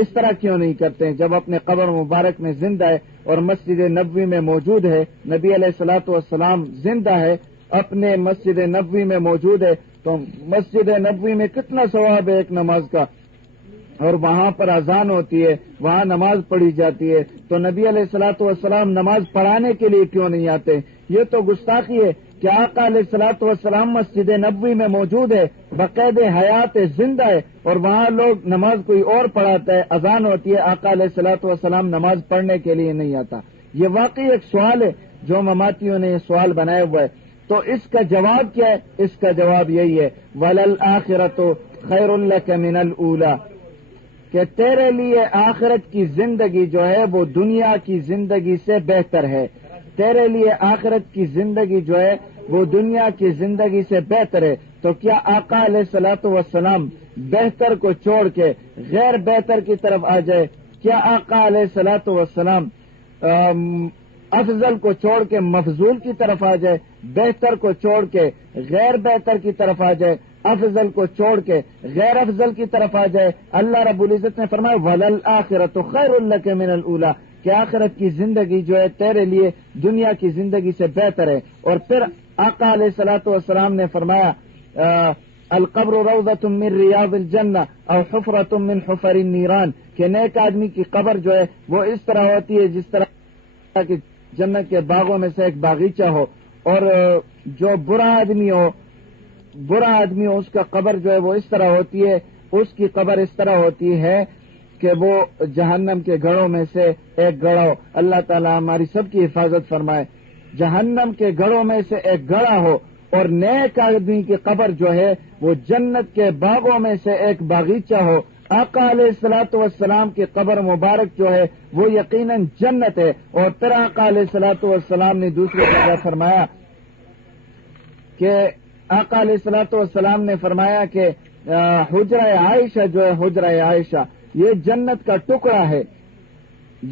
اس طرح کیوں نہیں کرتے ہیں جب اپنے قبر مبارک میں زندہ ہے اور مسجد نبوی میں موجود ہے، نبی علیہ الصلوۃ والسلام زندہ ہے، اپنے مسجد نبوی میں موجود ہے، تو مسجد نبوی میں کتنا ثواب ہے ایک نماز کا، اور وہاں پر اذان ہوتی ہے، وہاں نماز پڑھی جاتی ہے، تو نبی علیہ الصلوۃ والسلام نماز پڑھانے کے لیے کیوں نہیں آتے؟ یہ تو گستاخی ہے کہ آقا علیہ الصلوۃ والسلام مسجد نبوی میں موجود ہے، باقاعد حیات زندہ ہے، اور وہاں لوگ نماز کوئی اور پڑھاتا ہے، اذان ہوتی ہے، آقا علیہ الصلوۃ والسلام نماز پڑھنے کے لیے نہیں آتا. یہ واقعی ایک سوال ہے جو مماتیوں نے یہ سوال بنایا ہوا ہے. تو اس کا جواب کیا ہے؟ اس کا جواب یہی ہے وَلَلْآخِرَةُ خیر لک من الاولی، کہ تیرے لیے آخرت کی زندگی جو ہے وہ دنیا کی زندگی سے بہتر ہے، تیرے لیے آخرت کی زندگی جو ہے وہ دنیا کی زندگی سے بہتر ہے۔ تو کیا آقا علیہ الصلوۃ والسلام بہتر کو چھوڑ کے غیر بہتر کی طرف آ جائے؟ کیا آقا علیہ الصلوۃ والسلام افضل کو چھوڑ کے مفضول کی طرف آ جائے، بہتر کو چھوڑ کے غیر بہتر کی طرف آ جائے، افضل کو چھوڑ کے غیر افضل کی طرف آ جائے؟ اللہ رب العزت نے فرمایا وَلَلْآخِرَةُ خَيْرٌ لَكَ مِنَ الْأُولَىٰ، کہ آخرت کی زندگی جو ہے تیرے لیے دنیا کی زندگی سے بہتر ہے۔ اور پھر آقا علیہ الصلوۃ والسلام نے فرمایا القبر روضۃ من ریاض الجنہ او حفرۃ من حفر النیران، کہ نیک آدمی کی قبر جو ہے وہ اس طرح ہوتی ہے جس طرح کہ جنت کے باغوں میں سے ایک باغیچہ ہو، اور جو برا آدمی ہو اس کا قبر جو ہے وہ اس طرح ہوتی ہے، اس کی قبر اس طرح ہوتی ہے کہ وہ جہنم کے گڑھوں میں سے ایک گڑھا ہو۔ اللہ تعالی ہماری سب کی حفاظت فرمائے۔ جہنم کے گڑھوں میں سے ایک گڑھا ہو اور نیک آدمی کی قبر جو ہے وہ جنت کے باغوں میں سے ایک باغیچہ ہو۔ آقا علیہ الصلوۃ والسلام کی قبر مبارک جو ہے وہ یقیناً جنت ہے۔ اور پھر آقا علیہ الصلوۃ والسلام نے دوسری جگہ فرمایا کہ آقا علیہ الصلوۃ والسلام نے فرمایا کہ حجرہ عائشہ جو ہے، حجرہ عائشہ یہ جنت کا ٹکڑا ہے،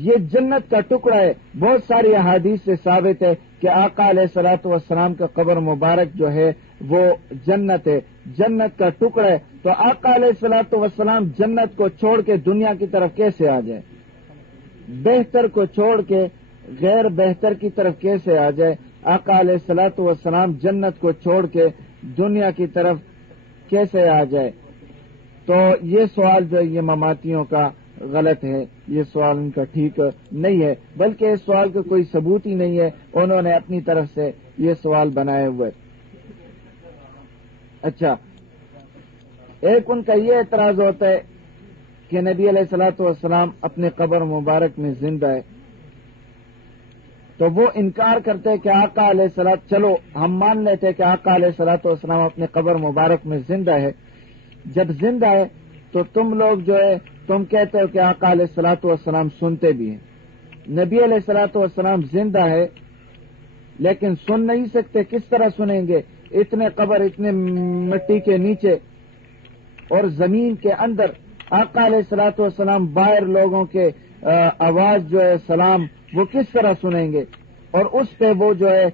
یہ جنت کا ٹکڑا ہے۔ بہت ساری احادیث سے ثابت ہے کہ آقا علیہ الصلوۃ والسلام کا قبر مبارک جو ہے وہ جنت ہے، جنت کا ٹکڑا ہے۔ تو آقا علیہ الصلوۃ والسلام جنت کو چھوڑ کے دنیا کی طرف کیسے آ جائے؟ بہتر کو چھوڑ کے غیر بہتر کی طرف کیسے آ جائے؟ آقا علیہ الصلوۃ والسلام جنت کو چھوڑ کے دنیا کی طرف کیسے آ جائے؟ تو یہ سوال جو یہ مماتیوں کا غلط ہے، یہ سوال ان کا ٹھیک نہیں ہے، بلکہ اس سوال کا کوئی ثبوت ہی نہیں ہے، انہوں نے اپنی طرف سے یہ سوال بنائے ہوئے۔ اچھا، ایک ان کا یہ اعتراض ہوتا ہے کہ نبی علیہ الصلوۃ والسلام اپنے قبر مبارک میں زندہ ہے، تو وہ انکار کرتے کہ آقا علیہ الصلوۃ، چلو ہم مان لیتے کہ آقا علیہ الصلوۃ والسلام اپنے قبر مبارک میں زندہ ہے۔ جب زندہ ہے تو تم لوگ جو ہے تم کہتے ہو کہ آقا علیہ الصلوۃ والسلام سنتے بھی ہیں۔ نبی علیہ الصلوۃ والسلام زندہ ہے لیکن سن نہیں سکتے، کس طرح سنیں گے؟ اتنے قبر، اتنے مٹی کے نیچے اور زمین کے اندر آقا علیہ الصلوۃ والسلام باہر لوگوں کے آواز جو ہے سلام وہ کس طرح سنیں گے؟ اور اس پہ وہ جو ہے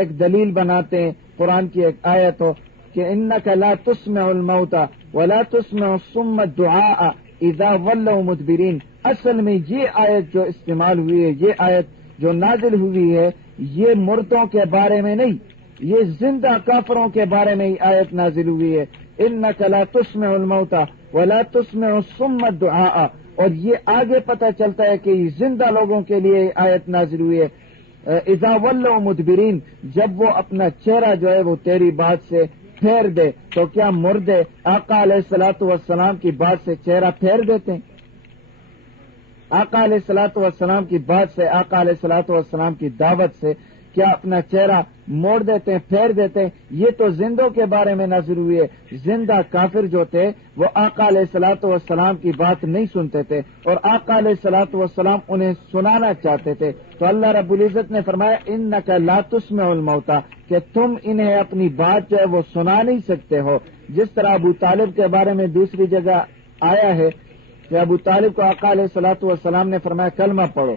ایک دلیل بناتے ہیں، قرآن کی ایک آیت ہو کہ انک لا تسمع الموتى ولا تسمع الصم الدعاء اذا ولوا مدبرین۔ اصل میں یہ آیت جو استعمال ہوئی ہے، یہ آیت جو نازل ہوئی ہے، یہ مردوں کے بارے میں نہیں، یہ زندہ کافروں کے بارے میں ہی آیت نازل ہوئی ہے۔ انک لا تسمع الموتى ولا تسمع الصم الدعاء، اور یہ آگے پتہ چلتا ہے کہ یہ زندہ لوگوں کے لیے آیت نازل ہوئی ہے۔ اذا ولوا مدبرین، جب وہ اپنا چہرہ جو ہے وہ تیری بات سے پھیر دے، تو کیا مردے آقا علیہ الصلوۃ والسلام کی بات سے چہرہ پھیر دیتے ہیں؟ آقا علیہ الصلوۃ والسلام کی بات سے، آقا علیہ الصلوۃ والسلام کی دعوت سے کیا اپنا چہرہ موڑ دیتے ہیں، پھیر دیتے ہیں؟ یہ تو زندوں کے بارے میں نازل ہوئی ہے۔ زندہ کافر جو تھے وہ آقا علیہ الصلوۃ والسلام کی بات نہیں سنتے تھے، اور آقا علیہ الصلوۃ والسلام انہیں سنانا چاہتے تھے۔ تو اللہ رب العزت نے فرمایا انک لا تسمع الموتى، کہ تم انہیں اپنی بات جو ہے وہ سنا نہیں سکتے ہو۔ جس طرح ابو طالب کے بارے میں دوسری جگہ آیا ہے کہ ابو طالب کو آقا علیہ الصلوۃ والسلام نے فرمایا کلمہ پڑھو،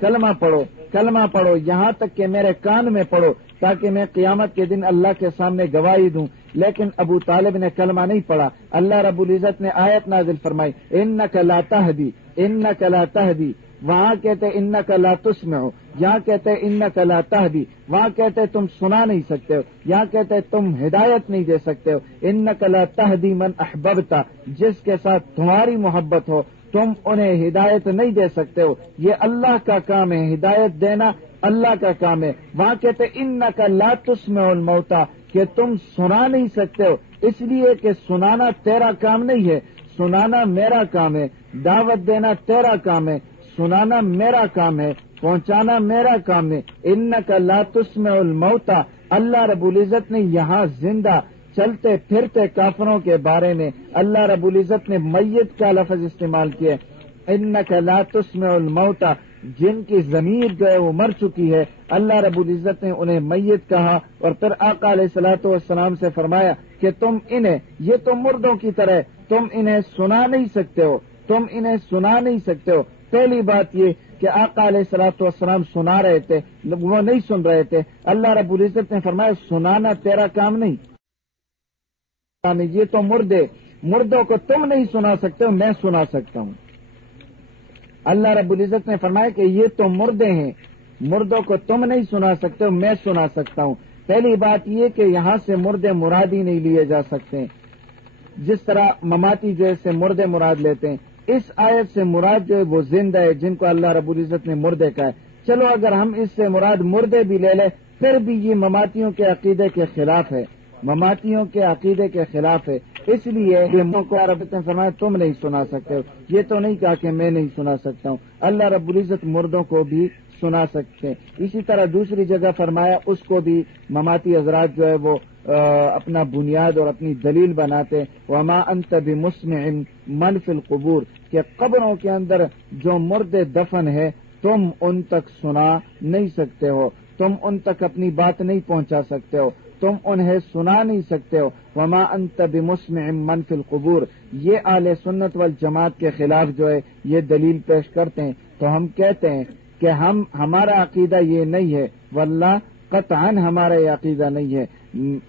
کلمہ پڑھو، کلمہ پڑھو، یہاں تک کہ میرے کان میں پڑھو تاکہ میں قیامت کے دن اللہ کے سامنے گواہی دوں۔ لیکن ابو طالب نے کلمہ نہیں پڑھا۔ اللہ رب العزت نے آیت نازل فرمائی انک لا تہدی، انک لا تہدی، وہاں کہتے انک لا تسمع، یہاں کہتے انک لا تہدی، وہاں کہتے تم سنا نہیں سکتے ہو، یہاں کہتے تم ہدایت نہیں دے سکتے ہو۔ انک لا تہدی من احببت، جس کے ساتھ تمہاری محبت ہو تم انہیں ہدایت نہیں دے سکتے ہو، یہ اللہ کا کام ہے، ہدایت دینا اللہ کا کام ہے۔ وہاں کہتے انک لا تسمع الموتى، کہ تم سنا نہیں سکتے ہو، اس لیے کہ سنانا تیرا کام نہیں ہے، سنانا میرا کام ہے، دعوت دینا تیرا کام ہے، سنانا میرا کام ہے، پہنچانا میرا کام ہے۔ انک لا تسمع الموتى، اللہ رب العزت نے یہاں زندہ چلتے پھرتے کافروں کے بارے میں اللہ رب العزت نے میت کا لفظ استعمال کیا، انک لا تسمع الموتى، جن کی ضمیر جو ہے وہ مر چکی ہے، اللہ رب العزت نے انہیں میت کہا، اور پھر آقا علیہ الصلوۃ والسلام سے فرمایا کہ تم انہیں، یہ تو مردوں کی طرح، تم انہیں سنا نہیں سکتے ہو، تم انہیں سنا نہیں سکتے ہو۔ پہلی بات یہ کہ آقا علیہ الصلوۃ والسلام سنا رہے تھے، وہ نہیں سن رہے تھے، اللہ رب العزت نے فرمایا سنانا تیرا کام نہیں، یہ تو مردوں کو تم نہیں سنا سکتے ہو، میں سنا سکتا ہوں۔ اللہ رب العزت نے فرمایا کہ یہ تو مردے ہیں، مردوں کو تم نہیں سنا سکتے ہو، میں سنا سکتا ہوں۔ پہلی بات یہ کہ یہاں سے مردے مراد ہی نہیں لیے جا سکتے، جس طرح مماتی جو ہے سے مردے مراد لیتے ہیں، اس آیت سے مراد جو ہے وہ زندہ ہے، جن کو اللہ رب العزت نے مردے کہا ہے۔ چلو اگر ہم اس سے مراد مردے بھی لے لیں، پھر بھی یہ مماتیوں کے عقیدے کے خلاف ہے، مماتیوں کے عقیدے کے خلاف ہے، اس لیے رب نے فرمایا تم نہیں سنا سکتے ہو، یہ تو نہیں کہا کہ میں نہیں سنا سکتا ہوں، اللہ رب العزت مردوں کو بھی سنا سکتے ہیں۔ اسی طرح دوسری جگہ فرمایا اس کو بھی مماتی حضرات جو ہے وہ اپنا بنیاد اور اپنی دلیل بناتے، وما انت بمسمع من فی القبور، کہ قبروں کے اندر جو مردے دفن ہے تم ان تک سنا نہیں سکتے ہو، تم ان تک اپنی بات نہیں پہنچا سکتے ہو، تم انہیں سنا نہیں سکتے ہو، وما انت بمسمع من فی القبور، یہ اہل سنت والجماعت کے خلاف جو ہے یہ دلیل پیش کرتے ہیں۔ تو ہم کہتے ہیں کہ ہمارا عقیدہ یہ نہیں ہے، واللہ قطعاً ہمارا یہ عقیدہ نہیں ہے،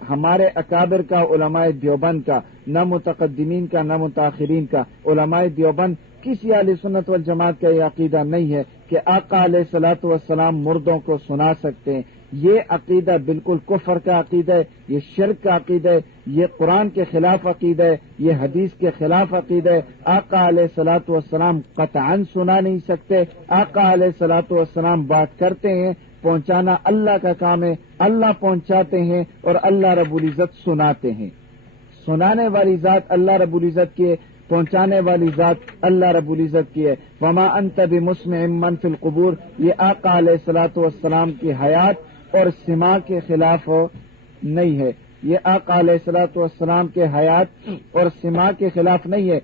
ہمارے اکابر کا، علماء دیوبند کا، نہ متقدمین کا نہ متاخرین کا، علماء دیوبند کسی اہل سنت والجماعت کا یہ عقیدہ نہیں ہے کہ آقا علیہ الصلوۃ والسلام مردوں کو سنا سکتے ہیں۔ یہ عقیدہ بالکل کفر کا عقیدہ ہے، یہ شرک کا عقیدہ ہے، یہ قرآن کے خلاف عقیدہ ہے، یہ حدیث کے خلاف عقیدہ ہے۔ آقا علیہ الصلوۃ والسلام قطعاً سنا نہیں سکتے، آقا علیہ الصلوۃ والسلام بات کرتے ہیں، پہنچانا اللہ کا کام ہے، اللہ پہنچاتے ہیں اور اللہ رب العزت سناتے ہیں۔ سنانے والی ذات اللہ رب العزت کی ہے، پہنچانے والی ذات اللہ رب العزت کی ہے۔ وما انت بمسمع من فی القبور، یہ آقا علیہ الصلوۃ والسلام کی حیات اور سما کے خلاف نہیں ہے، یہ آقا علیہ الصلوۃ والسلام کے حیات اور سما کے خلاف نہیں ہے،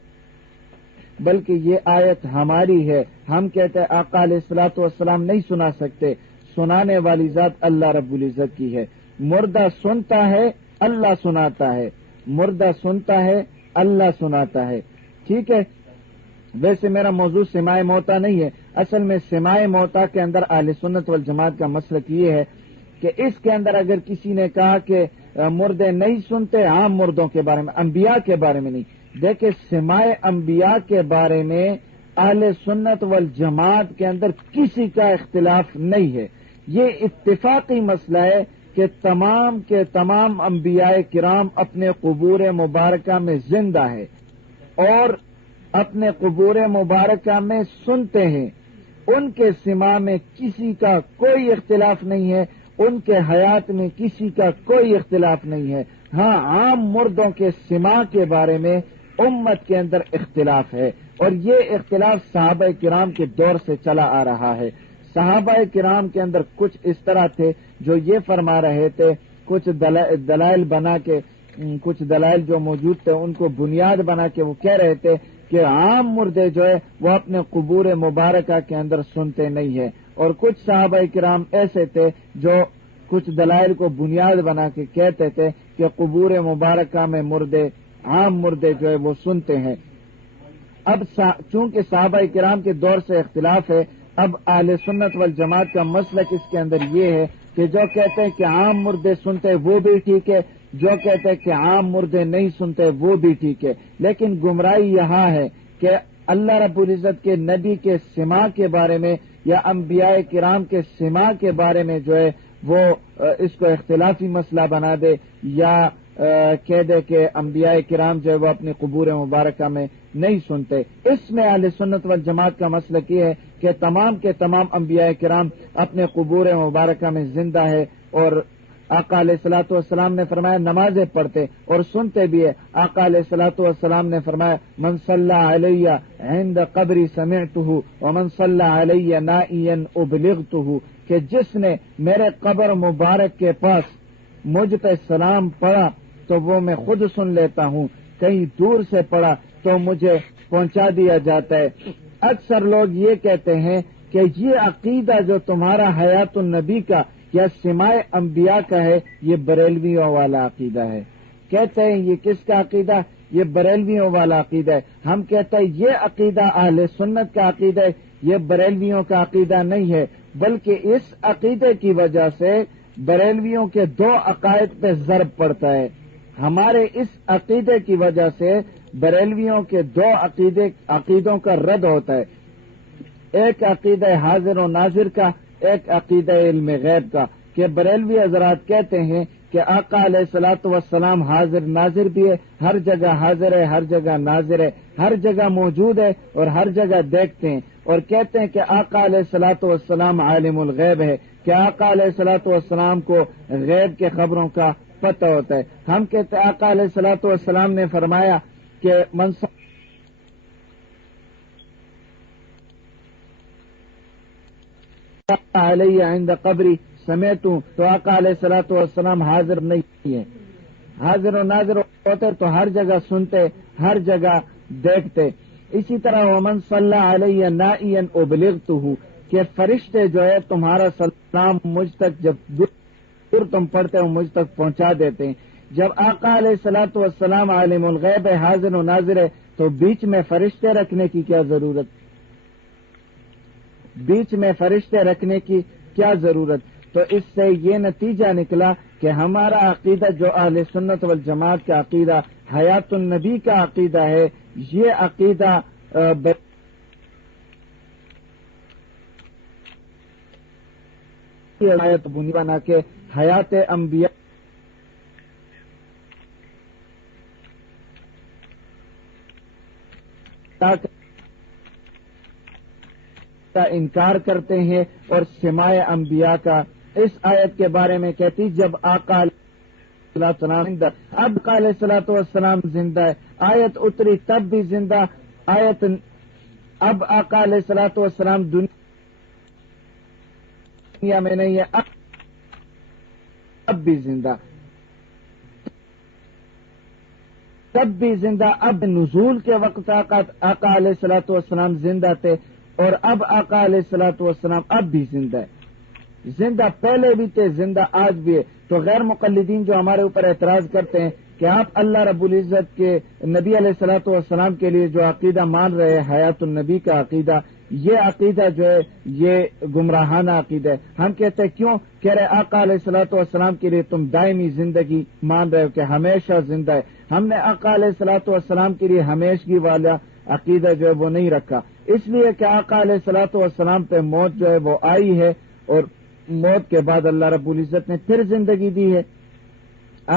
بلکہ یہ آیت ہماری ہے۔ ہم کہتے ہیں آقا علیہ الصلوۃ والسلام نہیں سنا سکتے، سنانے والی ذات اللہ رب العزت کی ہے۔ مردہ سنتا ہے، اللہ سناتا ہے، مردہ سنتا ہے، اللہ سناتا ہے۔ ٹھیک ہے، ویسے میرا موضوع سماع موتا نہیں ہے، اصل میں سماع موتا کے اندر اہل سنت والجماعت کا مسلک یہ ہے کہ اس کے اندر اگر کسی نے کہا کہ مردے نہیں سنتے، عام مردوں کے بارے میں، انبیاء کے بارے میں نہیں، دیکھیں سماع انبیاء کے بارے میں اہل سنت والجماعت کے اندر کسی کا اختلاف نہیں ہے، یہ اتفاقی مسئلہ ہے کہ تمام کے تمام انبیاء کرام اپنے قبور مبارکہ میں زندہ ہے اور اپنے قبور مبارکہ میں سنتے ہیں، ان کے سماع میں کسی کا کوئی اختلاف نہیں ہے، ان کے حیات میں کسی کا کوئی اختلاف نہیں ہے۔ ہاں، عام مردوں کے سماع کے بارے میں امت کے اندر اختلاف ہے، اور یہ اختلاف صحابہ کرام کے دور سے چلا آ رہا ہے۔ صحابہ کرام کے اندر کچھ اس طرح تھے جو یہ فرما رہے تھے، کچھ دلائل بنا کے، کچھ دلائل جو موجود تھے ان کو بنیاد بنا کے وہ کہہ رہے تھے کہ عام مردے جو ہے وہ اپنے قبور مبارکہ کے اندر سنتے نہیں ہیں، اور کچھ صحابہ کرام ایسے تھے جو کچھ دلائل کو بنیاد بنا کے کہتے تھے کہ قبور مبارکہ میں مردے، عام مردے جو ہے وہ سنتے ہیں۔ اب چونکہ صحابہ کرام کے دور سے اختلاف ہے، اب اہل سنت والجماعت کا مسلک اس کے اندر یہ ہے کہ جو کہتے ہیں کہ عام مردے سنتے وہ بھی ٹھیک ہے، جو کہتے ہیں کہ عام مردے نہیں سنتے وہ بھی ٹھیک ہے، لیکن گمراہی یہاں ہے کہ اللہ رب العزت کے نبی کے سماع کے بارے میں یا انبیاء کرام کے سماع کے بارے میں جو ہے وہ اس کو اختلافی مسئلہ بنا دے، یا کہہ دے کہ انبیاء کرام جو ہے وہ اپنی قبور مبارکہ میں نہیں سنتے۔ اس میں اہل سنت والجماعت کا مسلک یہ ہے کہ تمام کے تمام انبیاء کرام اپنے قبور مبارکہ میں زندہ ہے، اور آقا علیہ الصلوۃ والسلام نے فرمایا نمازیں پڑھتے اور سنتے بھی ہے۔ آقا علیہ الصلوۃ والسلام نے فرمایا من صلی علی عند قبری سمعتہ ومن صلی علی نائیا ابلغتہ، کہ جس نے میرے قبر مبارک کے پاس مجھ پہ سلام پڑھا تو وہ میں خود سن لیتا ہوں، کہیں دور سے پڑا تو مجھے پہنچا دیا جاتا ہے۔ اکثر لوگ یہ کہتے ہیں کہ یہ عقیدہ جو تمہارا حیات النبی کا یا سماع انبیاء کا ہے، یہ بریلویوں والا عقیدہ ہے۔ کہتے ہیں یہ کس کا عقیدہ؟ یہ بریلویوں والا عقیدہ ہے۔ ہم کہتے ہیں یہ عقیدہ اہل سنت کا عقیدہ ہے، یہ بریلویوں کا عقیدہ نہیں ہے، بلکہ اس عقیدے کی وجہ سے بریلویوں کے دو عقائد پہ ضرب پڑتا ہے۔ ہمارے اس عقیدے کی وجہ سے بریلویوں کے دو عقیدوں کا رد ہوتا ہے، ایک عقیدہ حاضر و ناظر کا، ایک عقیدہ علم غیب کا، کہ بریلوی حضرات کہتے ہیں کہ آقا علیہ الصلوۃ والسلام حاضر ناظر بھی ہے، ہر جگہ حاضر ہے، ہر جگہ ناظر ہے، ہر جگہ موجود ہے اور ہر جگہ دیکھتے ہیں، اور کہتے ہیں کہ آقا علیہ الصلوۃ والسلام عالم الغیب ہے، کہ آقا علیہ الصلوۃ والسلام کو غیب کے خبروں کا پتہ ہوتا ہے۔ ہم کہتے ہیں آقا علیہ الصلوۃ والسلام نے فرمایا کہ من علیہ عند قبری سمیتوں، تو آقا علیہ الصلوۃ والسلام حاضر نہیں ہے، حاضر و ناظر ہوتے تو ہر جگہ سنتے، ہر جگہ دیکھتے۔ اسی طرح ومن صلی علیہ نائیا ابلغتہ، کہ فرشتے جو ہے تمہارا سلام مجھ تک جب دور تم پڑھتے ہو مجھ تک پہنچا دیتے ہیں۔ جب آقا علیہ الصلوۃ والسلام عالم الغیب ہے، حاضر و ناظر ہے، تو بیچ میں فرشتے رکھنے کی کیا ضرورت؟ بیچ میں فرشتے رکھنے کی کیا ضرورت؟ تو اس سے یہ نتیجہ نکلا کہ ہمارا عقیدہ جو اہل سنت والجماعت کا عقیدہ حیات النبی کا عقیدہ ہے، یہ عقیدہ آیت بنی بنا کے حیات انبیاء کا انکار کرتے ہیں اور سماع انبیاء کا۔ اس آیت کے بارے میں کہتی جب آقا علیہ السلام زندہ، اب آقا علیہ الصلوۃ والسلام زندہ ہے، آیت اتری تب بھی زندہ، آیت اب آقا علیہ الصلوۃ والسلام دنیا میں نہیں ہے، اب بھی زندہ، تب بھی زندہ، اب نزول کے وقت آقا علیہ الصلوۃ والسلام زندہ تھے، اور اب آقا علیہ الصلوۃ والسلام اب بھی زندہ ہے، زندہ پہلے بھی تھے، زندہ آج بھی ہے۔ تو غیر مقلدین جو ہمارے اوپر اعتراض کرتے ہیں کہ آپ اللہ رب العزت کے نبی علیہ الصلوۃ والسلام کے لیے جو عقیدہ مان رہے ہیں حیات النبی کا عقیدہ، یہ عقیدہ جو ہے یہ گمراہانہ عقیدہ ہے۔ ہم کہتے ہیں کیوں؟ کہہ رہے آقا علیہ الصلوۃ والسلام کے لیے تم دائمی زندگی مان رہے ہو کہ ہمیشہ زندہ ہے، ہم نے آقا علیہ الصلوۃ والسلام کے لیے ہمیشگی والا عقیدہ جو ہے وہ نہیں رکھا، اس لیے کہ آقا علیہ الصلوۃ والسلام پہ موت جو ہے وہ آئی ہے، اور موت کے بعد اللہ رب العزت نے پھر زندگی دی ہے۔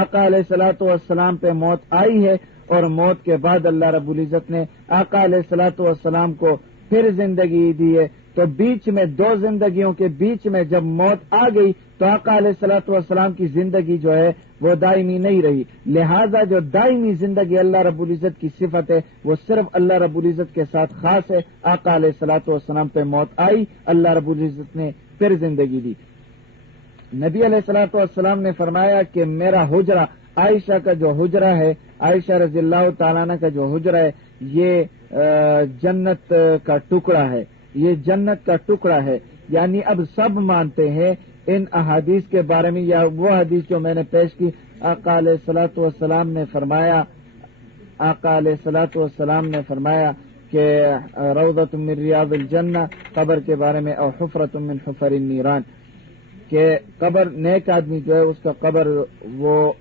آقا علیہ الصلوۃ والسلام پہ موت آئی ہے، اور موت کے بعد اللہ رب العزت نے آقا علیہ الصلوۃ والسلام کو پھر زندگی دی ہے۔ تو بیچ میں دو زندگیوں کے بیچ میں جب موت آ گئی تو آقا علیہ الصلوۃ والسلام کی زندگی جو ہے وہ دائمی نہیں رہی، لہذا جو دائمی زندگی اللہ رب العزت کی صفت ہے وہ صرف اللہ رب العزت کے ساتھ خاص ہے۔ آقا علیہ الصلوۃ والسلام پہ موت آئی، اللہ رب العزت نے پھر زندگی دی۔ نبی علیہ الصلوۃ والسلام نے فرمایا کہ میرا حجرہ، عائشہ کا جو حجرہ ہے، عائشہ رضی اللہ تعالیٰ عنہ کا جو حجرہ ہے، یہ جنت کا ٹکڑا ہے، یہ جنت کا ٹکڑا ہے۔ یعنی اب سب مانتے ہیں ان احادیث کے بارے میں، یا وہ حدیث جو میں نے پیش کی، آقا علیہ الصلوۃ والسلام نے فرمایا، آقا علیہ الصلوۃ والسلام نے فرمایا کہ روضۃ من ریاض الجنہ، قبر کے بارے میں، اور حفرۃ من حفر النیران، کہ قبر نیک آدمی جو ہے اس کا قبر، وہ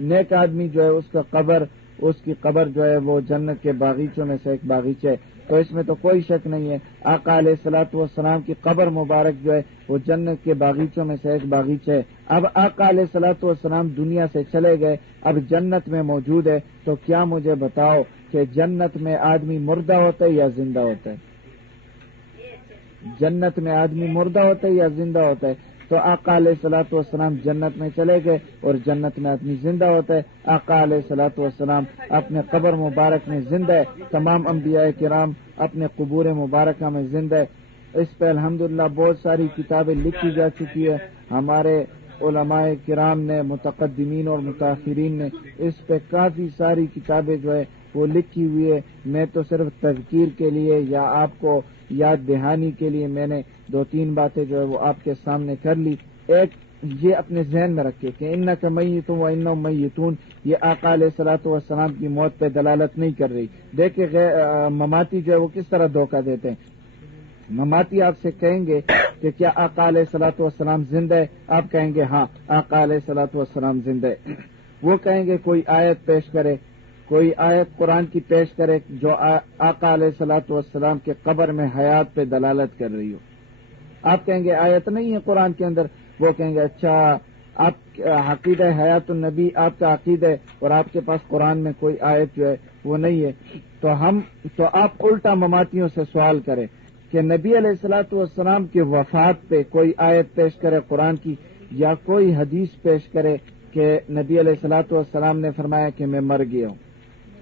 نیک آدمی جو ہے اس کا قبر، اس کی قبر جو ہے وہ جنت کے باغیچوں میں سے ایک باغیچہ ہے۔ تو اس میں تو کوئی شک نہیں ہے، آقا علیہ الصلوۃ والسلام کی قبر مبارک جو ہے وہ جنت کے باغیچوں میں سے ایک باغیچہ ہے۔ اب آقا علیہ الصلوۃ والسلام دنیا سے چلے گئے، اب جنت میں موجود ہے، تو کیا مجھے بتاؤ کہ جنت میں آدمی مردہ ہوتا ہے یا زندہ ہوتا ہے؟ جنت میں آدمی مردہ ہوتا ہے یا زندہ ہوتا ہے؟ تو آقا علیہ الصلوۃ والسلام جنت میں چلے گئے اور جنت میں آدمی زندہ ہوتا ہے۔ آقا علیہ الصلوۃ والسلام اپنے قبر مبارک میں زندہ ہے، تمام انبیاء کرام اپنے قبور مبارکہ میں زندہ ہے۔ اس پہ الحمدللہ بہت ساری کتابیں لکھی جا چکی ہے، ہمارے علماء کرام نے، متقدمین اور متاخرین نے اس پہ کافی ساری کتابیں جو ہے وہ لکھی ہوئی ہے. میں تو صرف تذکیر کے لیے یا آپ کو یاد دہانی کے لیے میں نے 2-3 باتیں جو ہے وہ آپ کے سامنے کر لی. ایک یہ اپنے ذہن میں رکھے کہ انک میت و انہم میتون، یہ آقا علیہ الصلوۃ والسلام کی موت پہ دلالت نہیں کر رہی. دیکھیں مماتی جو ہے وہ کس طرح دھوکہ دیتے ہیں. مماتی آپ سے کہیں گے کہ کیا آقا علیہ الصلوۃ والسلام زندہ ہے؟ آپ کہیں گے ہاں آقا علیہ الصلوۃ والسلام زندہ ہے. وہ کہیں گے کوئی آیت پیش کرے، کوئی آیت قرآن کی پیش کرے جو آقا علیہ الصلوۃ والسلام کے قبر میں حیات پہ دلالت کر رہی ہو. آپ کہیں گے آیت نہیں ہے قرآن کے اندر. وہ کہیں گے اچھا آپ عقیدہ حیات النبی آپ کا عقیدہ ہے اور آپ کے پاس قرآن میں کوئی آیت جو ہے وہ نہیں ہے. تو آپ الٹا مماتیوں سے سوال کریں کہ نبی علیہ الصلوۃ والسلام کی وفات پہ کوئی آیت پیش کرے قرآن کی، یا کوئی حدیث پیش کرے کہ نبی علیہ الصلوۃ والسلام نے فرمایا کہ میں مر گیا ہوں،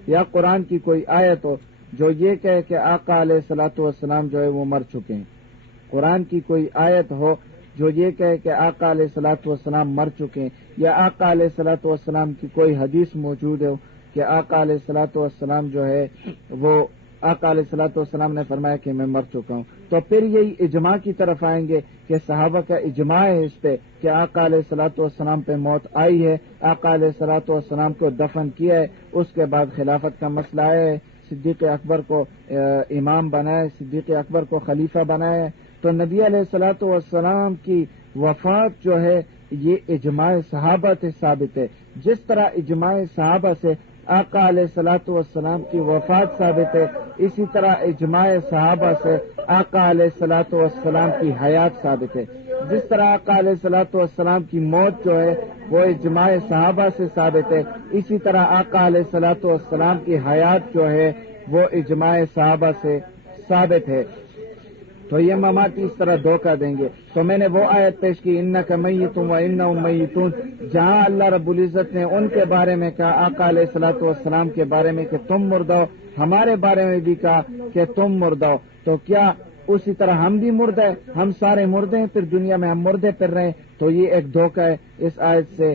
یا قرآن کی کوئی آیت ہو جو یہ کہے کہ آقا علیہ الصلوۃ والسلام جو ہے وہ مر چکے ہیں. قرآن کی کوئی آیت ہو جو یہ کہے کہ آقا علیہ الصلوۃ والسلام مر چکے ہیں، یا آقا علیہ الصلوۃ والسلام کی کوئی حدیث موجود ہو کہ آقا علیہ الصلوۃ والسلام جو ہے وہ آقا علیہ الصلوۃ والسلام نے فرمایا کہ میں مر چکا ہوں، تو پھر یہی اجماع کی طرف آئیں گے کہ صحابہ کا اجماع ہے اس پہ کہ آقا علیہ الصلوۃ والسلام پہ موت آئی ہے، آقا علیہ الصلوۃ والسلام کو دفن کیا ہے. اس کے بعد خلافت کا مسئلہ ہے، صدیق اکبر کو امام بنایا، صدیق اکبر کو خلیفہ بنایا. تو نبی علیہ الصلوۃ والسلام کی وفات جو ہے یہ اجماع صحابہ سے ثابت ہے. جس طرح اجماع صحابہ سے آقا علیہ الصلوۃ والسلام کی وفات ثابت ہے، اسی طرح اجماع صحابہ سے آقا علیہ الصلوۃ والسلام کی حیات ثابت ہے. جس طرح آقا علیہ الصلوۃ والسلام کی موت جو ہے وہ اجماع صحابہ سے ثابت ہے، اسی طرح آقا علیہ الصلوۃ والسلام کی حیات جو ہے وہ اجماع صحابہ سے ثابت ہے. تو یہ مماتی اس طرح دھوکہ دیں گے. تو میں نے وہ آیت پیش کی انک میت و انہم میتون، جہاں اللہ رب العزت نے ان کے بارے میں کہا آقا علیہ الصلوۃ والسلام کے بارے میں کہ تم مردہ ہو، ہمارے بارے میں بھی کہا کہ تم مردہ ہو. تو کیا اسی طرح ہم بھی مردہ ہیں؟ ہم سارے مردے ہیں، پھر دنیا میں ہم مردے پھر رہے ہیں. تو یہ ایک دھوکہ ہے. اس آیت سے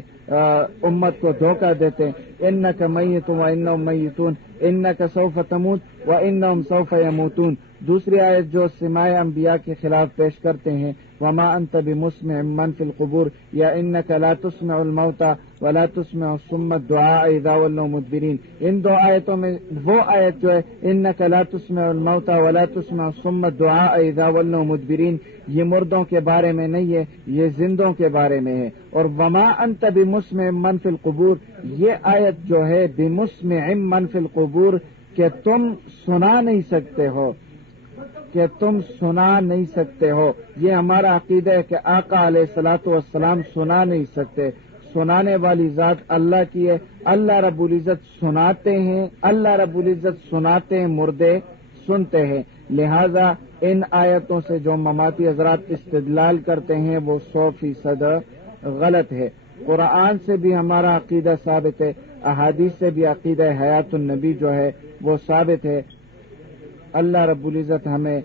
امت کو دھوکہ دیتے ہیں. انک میت و انہم میتون انک سوف تموت و انہم سوف یموتون. دوسری آیت جو سماع انبیاء کے خلاف پیش کرتے ہیں وما انت بمسمع من فی القبور یا انک لا تسمع الموتى ولا تسمع الصم الدعاء اذا ولوا مدبرین. ان دو آیتوں میں وہ آیت جو ہے انک لا تسمع الموتى ولا تسمع الصم الدعاء اذا ولوا مدبرین، یہ مردوں کے بارے میں نہیں ہے، یہ زندوں کے بارے میں ہے. اور وما انت بمسمع من فی القبور، یہ آیت جو ہے بمسمع من فی القبور کہ تم سنا نہیں سکتے ہو، کہ تم سنا نہیں سکتے ہو. یہ ہمارا عقیدہ ہے کہ آقا علیہ الصلوۃ والسلام سنا نہیں سکتے. سنانے والی ذات اللہ کی ہے. اللہ رب العزت سناتے ہیں، اللہ رب العزت سناتے ہیں، مردے سنتے ہیں. لہذا ان آیتوں سے جو مماتی حضرات استدلال کرتے ہیں وہ 100% غلط ہے. قرآن سے بھی ہمارا عقیدہ ثابت ہے، احادیث سے بھی عقیدہ حیات النبی جو ہے وہ ثابت ہے. اللہ رب العزت ہمیں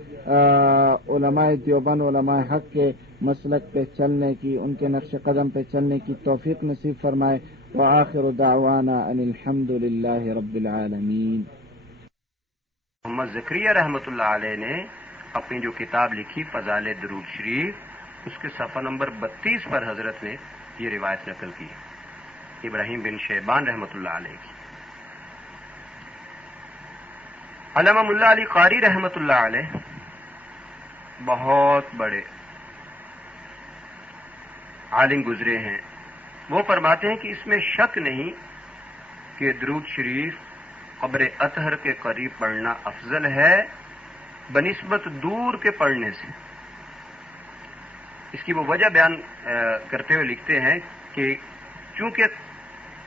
علماء دیوبند، علماء حق کے مسلک پہ چلنے کی، ان کے نقش قدم پہ چلنے کی توفیق نصیب فرمائے. وآخر دعوانا ان الحمد للہ رب العالمین. محمد زکریا رحمۃ اللہ علیہ نے اپنی جو کتاب لکھی فضائل درود شریف، اس کے صفحہ نمبر 32 پر حضرت نے یہ روایت نقل کی، ابراہیم بن شیبان رحمۃ اللہ علیہ کی. علامہ ملا علی قاری رحمۃ اللہ علیہ بہت بڑے عالم گزرے ہیں. وہ فرماتے ہیں کہ اس میں شک نہیں کہ درود شریف قبر اطہر کے قریب پڑھنا افضل ہے بنسبت دور کے پڑھنے سے. اس کی وہ وجہ بیان کرتے ہوئے لکھتے ہیں کہ چونکہ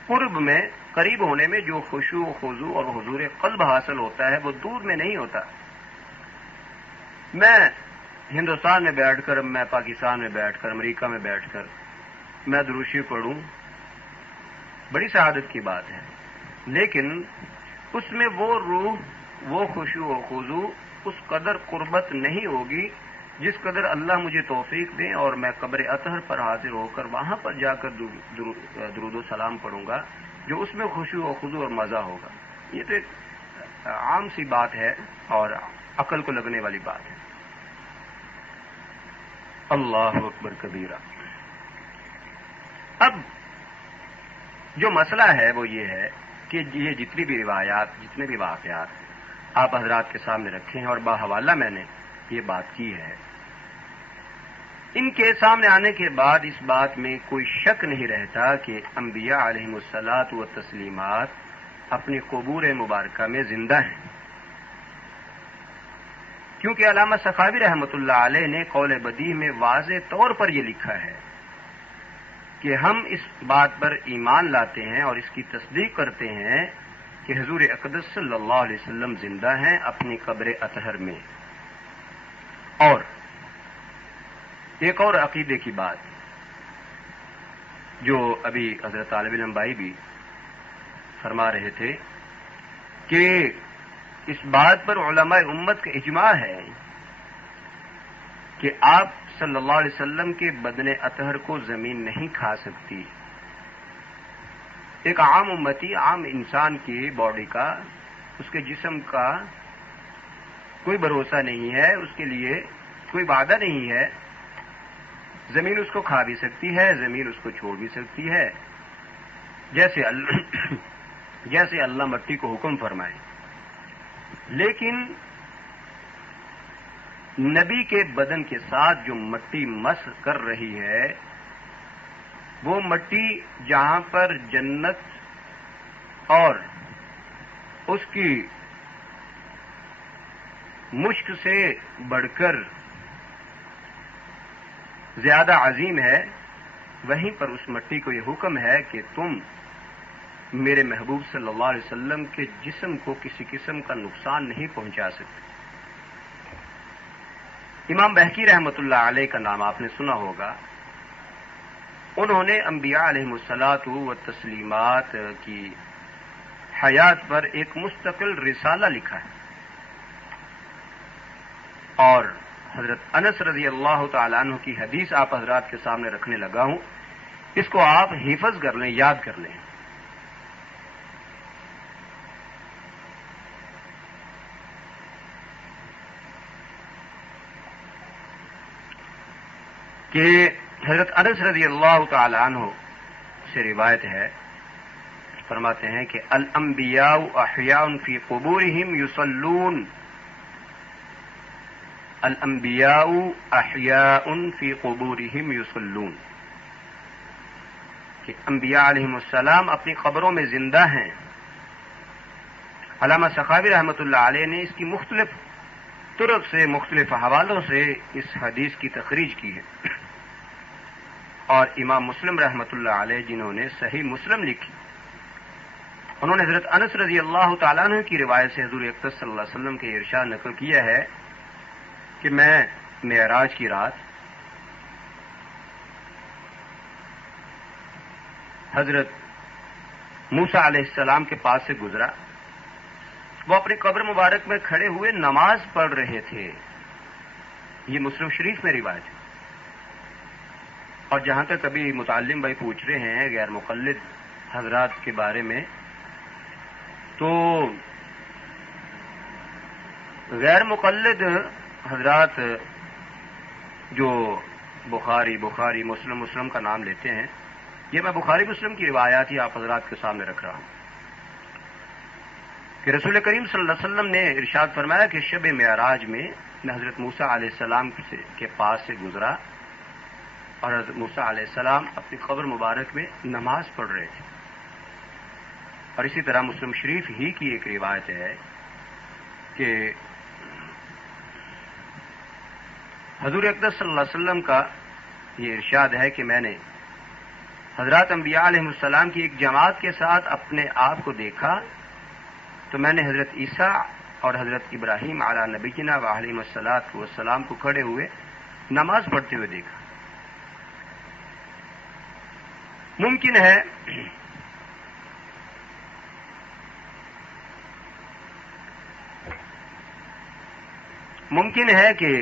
قرب میں، قریب ہونے میں جو خشوع و خضوع اور حضور قلب حاصل ہوتا ہے وہ دور میں نہیں ہوتا. میں ہندوستان میں بیٹھ کر، میں پاکستان میں بیٹھ کر، امریکہ میں بیٹھ کر میں درود شریف پڑھوں، بڑی سعادت کی بات ہے، لیکن اس میں وہ روح، وہ خشوع و خضوع، اس قدر قربت نہیں ہوگی جس قدر اللہ مجھے توفیق دیں اور میں قبر اطہر پر حاضر ہو کر وہاں پر جا کر درود و سلام پڑھوں گا، جو اس میں خشوع و خضوع اور مزہ ہوگا. یہ تو ایک عام سی بات ہے اور عقل کو لگنے والی بات ہے. اللہ اکبر کبیرہ. اب جو مسئلہ ہے وہ یہ ہے کہ یہ جتنی بھی روایات، جتنے بھی واقعات آپ حضرات کے سامنے رکھے ہیں اور باحوالہ میں نے یہ بات کی ہے، ان کے سامنے آنے کے بعد اس بات میں کوئی شک نہیں رہتا کہ انبیاء علیہم الصلاۃ والتسلیمات اپنی قبور مبارکہ میں زندہ ہیں. کیونکہ علامہ سخاوی رحمۃ اللہ علیہ نے قول بدیع میں واضح طور پر یہ لکھا ہے کہ ہم اس بات پر ایمان لاتے ہیں اور اس کی تصدیق کرتے ہیں کہ حضور اقدس صلی اللہ علیہ وسلم زندہ ہیں اپنی قبر اطہر میں. اور ایک اور عقیدے کی بات جو ابھی حضرت طالب علم بھائی بھی فرما رہے تھے کہ اس بات پر علماء امت کا اجماع ہے کہ آپ صلی اللہ علیہ وسلم کے بدن اطہر کو زمین نہیں کھا سکتی. ایک عام امتی، عام انسان کی باڈی کا، اس کے جسم کا کوئی بھروسہ نہیں ہے، اس کے لیے کوئی وعدہ نہیں ہے. زمین اس کو کھا بھی سکتی ہے، زمین اس کو چھوڑ بھی سکتی ہے، جیسے اللہ مٹی کو حکم فرمائے. لیکن نبی کے بدن کے ساتھ جو مٹی مس کر رہی ہے، وہ مٹی جہاں پر جنت اور اس کی مشک سے بڑھ کر زیادہ عظیم ہے، وہیں پر اس مٹی کو یہ حکم ہے کہ تم میرے محبوب صلی اللہ علیہ وسلم کے جسم کو کسی قسم کا نقصان نہیں پہنچا سکتے. امام بہقی رحمۃ اللہ علیہ کا نام آپ نے سنا ہوگا. انہوں نے انبیاء علیہم الصلاۃ والتسلیمات کی حیات پر ایک مستقل رسالہ لکھا ہے، اور حضرت انس رضی اللہ تعالیٰ عنہ کی حدیث آپ حضرات کے سامنے رکھنے لگا ہوں. اس کو آپ حفظ کر لیں، یاد کر لیں. کہ حضرت انس رضی اللہ تعالی عنہ سے روایت ہے، فرماتے ہیں کہ الانبیاء احیاء فی قبورہم یصلون. الانبیاء احیاء فی قبورہم یصلون، کہ انبیاء علیہم السلام اپنی قبروں میں زندہ ہیں. علامہ سخاوی رحمۃ اللہ علیہ نے اس کی مختلف طرق سے، مختلف حوالوں سے اس حدیث کی تخریج کی ہے. اور امام مسلم رحمۃ اللہ علیہ جنہوں نے صحیح مسلم لکھی، انہوں نے حضرت انس رضی اللہ تعالیٰ عنہ کی روایت سے حضور اقدس صلی اللہ علیہ وسلم کے ارشاد نقل کیا ہے کہ میں معراج کی رات حضرت موسیٰ علیہ السلام کے پاس سے گزرا. وہ اپنی قبر مبارک میں کھڑے ہوئے نماز پڑھ رہے تھے. یہ مسلم شریف میں روایت ہے. اور جہاں تک ابھی متعلم بھائی پوچھ رہے ہیں غیر مقلد حضرات کے بارے میں، تو غیر مقلد حضرات جو بخاری مسلم کا نام لیتے ہیں، یہ میں بخاری مسلم کی روایات ہی آپ حضرات کے سامنے رکھ رہا ہوں کہ رسول کریم صلی اللہ علیہ وسلم نے ارشاد فرمایا کہ شب معراج میں حضرت موسیٰ علیہ السلام کے پاس سے گزرا اور حضرت موسیٰ علیہ السلام اپنی قبر مبارک میں نماز پڑھ رہے تھے. اور اسی طرح مسلم شریف ہی کی ایک روایت ہے کہ حضور اقدس صلی اللہ علیہ وسلم کا یہ ارشاد ہے کہ میں نے حضرات انبیاء علیہ السلام کی ایک جماعت کے ساتھ اپنے آپ کو دیکھا تو میں نے حضرت عیسیٰ اور حضرت ابراہیم علی نبینا وعلیہم الصلاۃ والسلام کو کھڑے ہوئے نماز پڑھتے ہوئے دیکھا. ممکن ہے کہ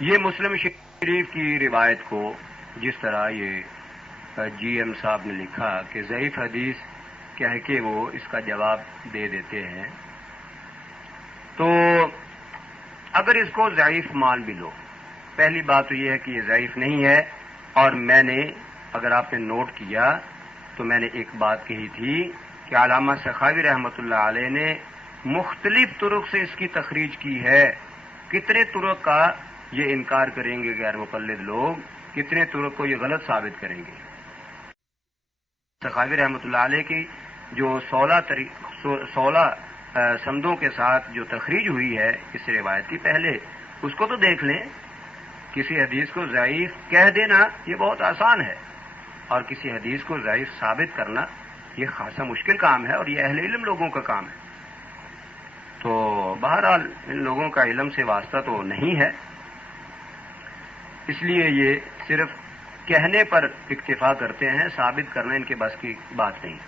یہ مسلم شریف کی روایت کو جس طرح یہ جی ایم صاحب نے لکھا کہ ضعیف حدیث کہہ کے وہ اس کا جواب دے دیتے ہیں، تو اگر اس کو ضعیف مان بھی لو، پہلی بات تو یہ ہے کہ یہ ضعیف نہیں ہے، اور میں نے اگر آپ نے نوٹ کیا تو میں نے ایک بات کہی تھی کہ علامہ سخاوی رحمۃ اللہ علیہ نے مختلف طرق سے اس کی تخریج کی ہے۔ کتنے طرق کا یہ انکار کریں گے غیر مقلد لوگ، کتنے طرق کو یہ غلط ثابت کریں گے۔ سخاوی رحمۃ اللہ علیہ کی جو 16 سندوں کے ساتھ جو تخریج ہوئی ہے اس روایت کی، پہلے اس کو تو دیکھ لیں۔ کسی حدیث کو ضعیف کہہ دینا یہ بہت آسان ہے، اور کسی حدیث کو ضعیف ثابت کرنا یہ خاصا مشکل کام ہے، اور یہ اہل علم لوگوں کا کام ہے۔ تو بہرحال ان لوگوں کا علم سے واسطہ تو نہیں ہے، اس لیے یہ صرف کہنے پر اکتفا کرتے ہیں، ثابت کرنا ان کے بس کی بات نہیں۔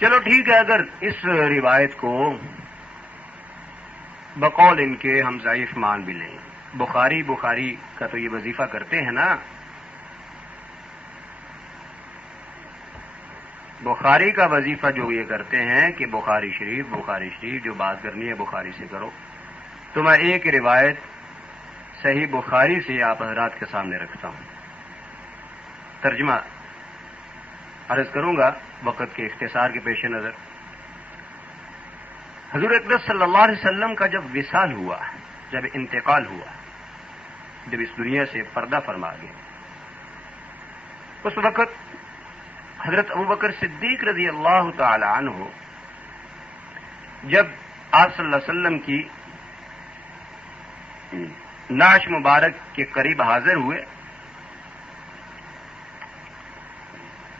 چلو ٹھیک ہے، اگر اس روایت کو بقول ان کے ہم ضعیف مان بھی لیں، بخاری کا تو یہ وظیفہ کرتے ہیں نا، بخاری کا وظیفہ جو یہ کرتے ہیں کہ بخاری شریف جو بات کرنی ہے بخاری سے کرو، تو میں ایک روایت صحیح بخاری سے آپ حضرات کے سامنے رکھتا ہوں، ترجمہ عرض کروں گا وقت کے اختصار کے پیش نظر۔ حضور اقدس صلی اللہ علیہ وسلم کا جب وصال ہوا، جب انتقال ہوا، جب اس دنیا سے پردہ فرما گئے، اس وقت حضرت ابوبکر صدیق رضی اللہ تعالی عنہ جب آپ صلی اللہ علیہ وسلم کی نعش مبارک کے قریب حاضر ہوئے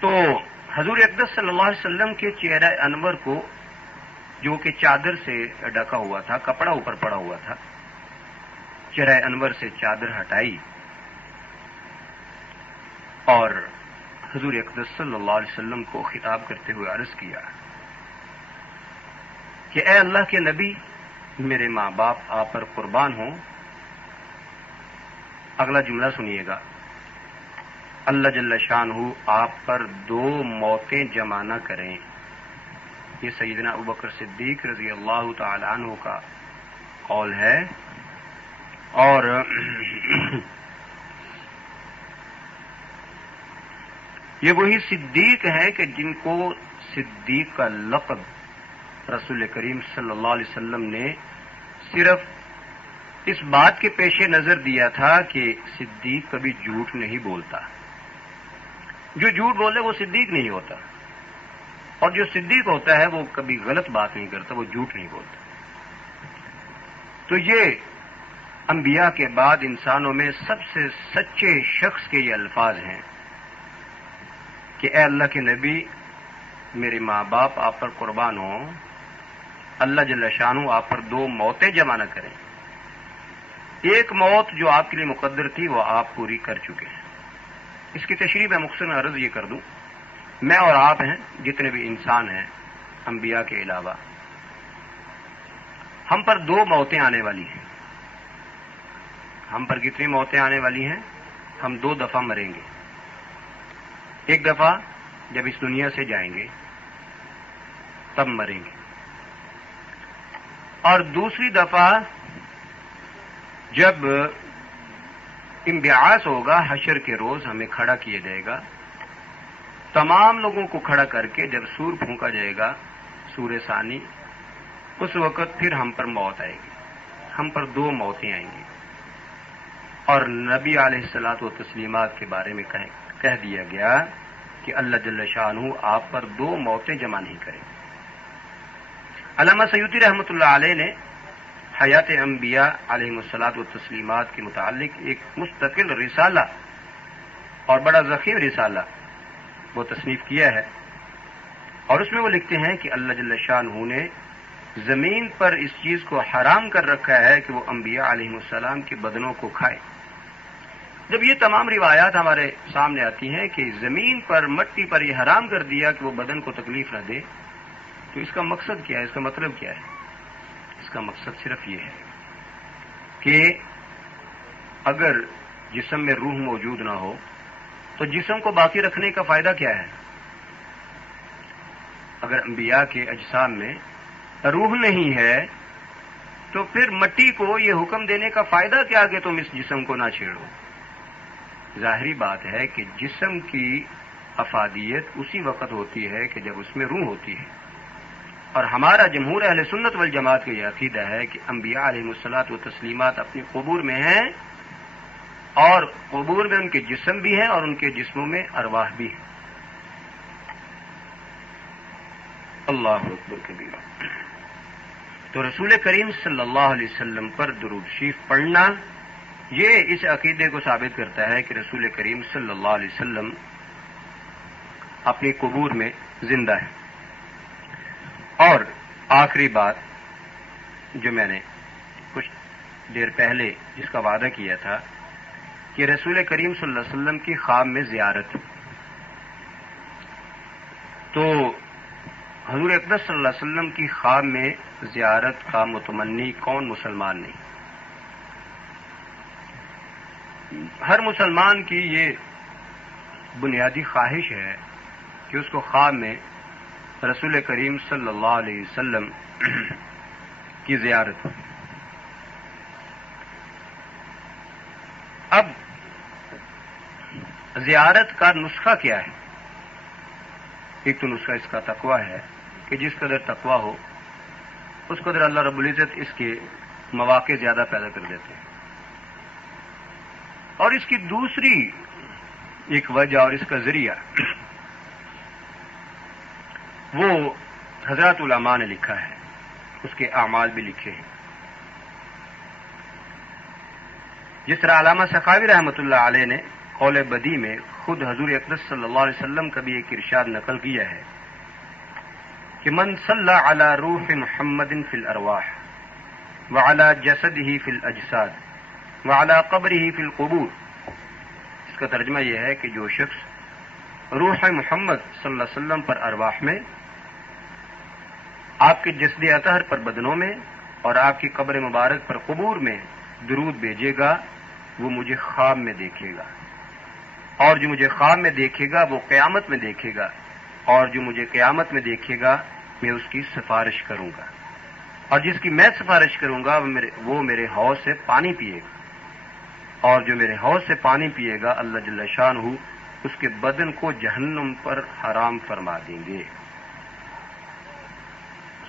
تو حضور اقدس صلی اللہ علیہ وسلم کے چہرہ انور کو، جو کہ چادر سے ڈھکا ہوا تھا، کپڑا اوپر پڑا ہوا تھا، چہرہ انور سے چادر ہٹائی اور حضور اقدس صلی اللہ علیہ وسلم کو خطاب کرتے ہوئے عرض کیا کہ اے اللہ کے نبی، میرے ماں باپ آپ پر قربان ہوں۔ اگلا جملہ سنیے گا، اللہ جل شانہ آپ پر 2 موتیں جمع نہ کریں۔ یہ سیدنا ابوبکر صدیق رضی اللہ تعالی عنہ کا قول ہے، اور یہ وہی صدیق ہے کہ جن کو صدیق کا لقب رسول کریم صلی اللہ علیہ وسلم نے صرف اس بات کے پیش نظر دیا تھا کہ صدیق کبھی جھوٹ نہیں بولتا، جو جھوٹ بولے وہ صدیق نہیں ہوتا، اور جو صدیق ہوتا ہے وہ کبھی غلط بات نہیں کرتا، وہ جھوٹ نہیں بولتا۔ تو یہ انبیاء کے بعد انسانوں میں سب سے سچے شخص کے یہ الفاظ ہیں کہ اے اللہ کے نبی، میرے ماں باپ آپ پر قربان ہوں، اللہ جل شانہ آپ پر 2 موتیں جمع نہ کریں۔ ایک موت جو آپ کے لیے مقدر تھی وہ آپ پوری کر چکے ہیں۔ اس کی تشریح میں مختصر عرض یہ کر دوں، میں اور آپ ہیں، جتنے بھی انسان ہیں انبیاء کے علاوہ، ہم پر 2 موتیں آنے والی ہیں۔ ہم پر کتنی موتیں آنے والی ہیں؟ ہم 2 دفعہ مریں گے۔ ایک دفعہ جب اس دنیا سے جائیں گے تب مریں گے، اور دوسری دفعہ جب انبعاث ہوگا، حشر کے روز ہمیں کھڑا کیا جائے گا، تمام لوگوں کو کھڑا کر کے جب سور پھونکا جائے گا، سور ثانی، اس وقت پھر ہم پر موت آئے گی، ہم پر 2 موتیں آئیں گی۔ اور نبی علیہ الصلوۃ والتسلیمات کے بارے میں کہہ دیا گیا کہ اللہ جل شانہ آپ پر 2 موتیں جمع نہیں کریں۔ علامہ سیوطی رحمۃ اللہ علیہ نے حیات انبیاء علیہم الصلوۃ والتسلیمات کے متعلق ایک مستقل رسالہ اور بڑا ضخیم رسالہ وہ تصنیف کیا ہے، اور اس میں وہ لکھتے ہیں کہ اللہ جل شانہ نے زمین پر اس چیز کو حرام کر رکھا ہے کہ وہ انبیاء علیہم السلام کے بدنوں کو کھائے۔ جب یہ تمام روایات ہمارے سامنے آتی ہیں کہ زمین پر، مٹی پر یہ حرام کر دیا کہ وہ بدن کو تکلیف نہ دے، تو اس کا مقصد کیا ہے؟ اس کا مطلب کیا ہے؟ اس کا مقصد صرف یہ ہے کہ اگر جسم میں روح موجود نہ ہو تو جسم کو باقی رکھنے کا فائدہ کیا ہے؟ اگر انبیاء کے اجسام میں روح نہیں ہے تو پھر مٹی کو یہ حکم دینے کا فائدہ کیا کہ تم اس جسم کو نہ چھیڑو؟ ظاہری بات ہے کہ جسم کی افادیت اسی وقت ہوتی ہے کہ جب اس میں روح ہوتی ہے، اور ہمارا جمہور اہل سنت والجماعت کا یہ عقیدہ ہے کہ انبیاء علیہ الصلوۃ والتسلیمات اپنی قبور میں ہیں، اور قبور میں ان کے جسم بھی ہیں اور ان کے جسموں میں ارواح بھی ہیں۔ اللہ اکبر کبیرہ۔ تو رسول کریم صلی اللہ علیہ وسلم پر درود شریف پڑھنا یہ اس عقیدے کو ثابت کرتا ہے کہ رسول کریم صلی اللہ علیہ وسلم اپنی قبور میں زندہ ہے۔ اور آخری بات جو میں نے کچھ دیر پہلے جس کا وعدہ کیا تھا کہ رسول کریم صلی اللہ علیہ وسلم کی خواب میں زیارت، تو حضور اقدس صلی اللہ علیہ وسلم کی خواب میں زیارت کا متمنی کون مسلمان نہیں؟ ہر مسلمان کی یہ بنیادی خواہش ہے کہ اس کو خواب میں رسول کریم صلی اللہ علیہ وسلم کی زیارت ہو۔ اب زیارت کا نسخہ کیا ہے؟ ایک تو نسخہ اس کا تقویٰ ہے کہ جس قدر تقویٰ ہو اس قدر اللہ رب العزت اس کے مواقع زیادہ پیدا کر دیتے ہیں، اور اس کی دوسری ایک وجہ اور اس کا ذریعہ وہ حضرات علماء نے لکھا ہے، اس کے اعمال بھی لکھے ہیں۔ جس طرح علامہ سخاوی رحمۃ اللہ علیہ نے قول بدی میں خود حضور اقدس صلی اللہ علیہ وسلم کا بھی ایک ارشاد نقل کیا ہے کہ من صلی علی روح محمد فی الارواح وعلی جسدہ فی الاجساد وعلی قبرہ فی القبور۔ اس کا ترجمہ یہ ہے کہ جو شخص روح محمد صلی اللہ علیہ وسلم پر ارواح میں، آپ کے جسد اطہر پر بدنوں میں، اور آپ کی قبر مبارک پر قبور میں درود بھیجے گا، وہ مجھے خواب میں دیکھے گا، اور جو مجھے خواب میں دیکھے گا وہ قیامت میں دیکھے گا، اور جو مجھے قیامت میں دیکھے گا میں اس کی سفارش کروں گا، اور جس کی میں سفارش کروں گا وہ میرے حوض سے پانی پیے گا، اور جو میرے حوض سے پانی پیے گا اللہ جل شانہ اس کے بدن کو جہنم پر حرام فرما دیں گے۔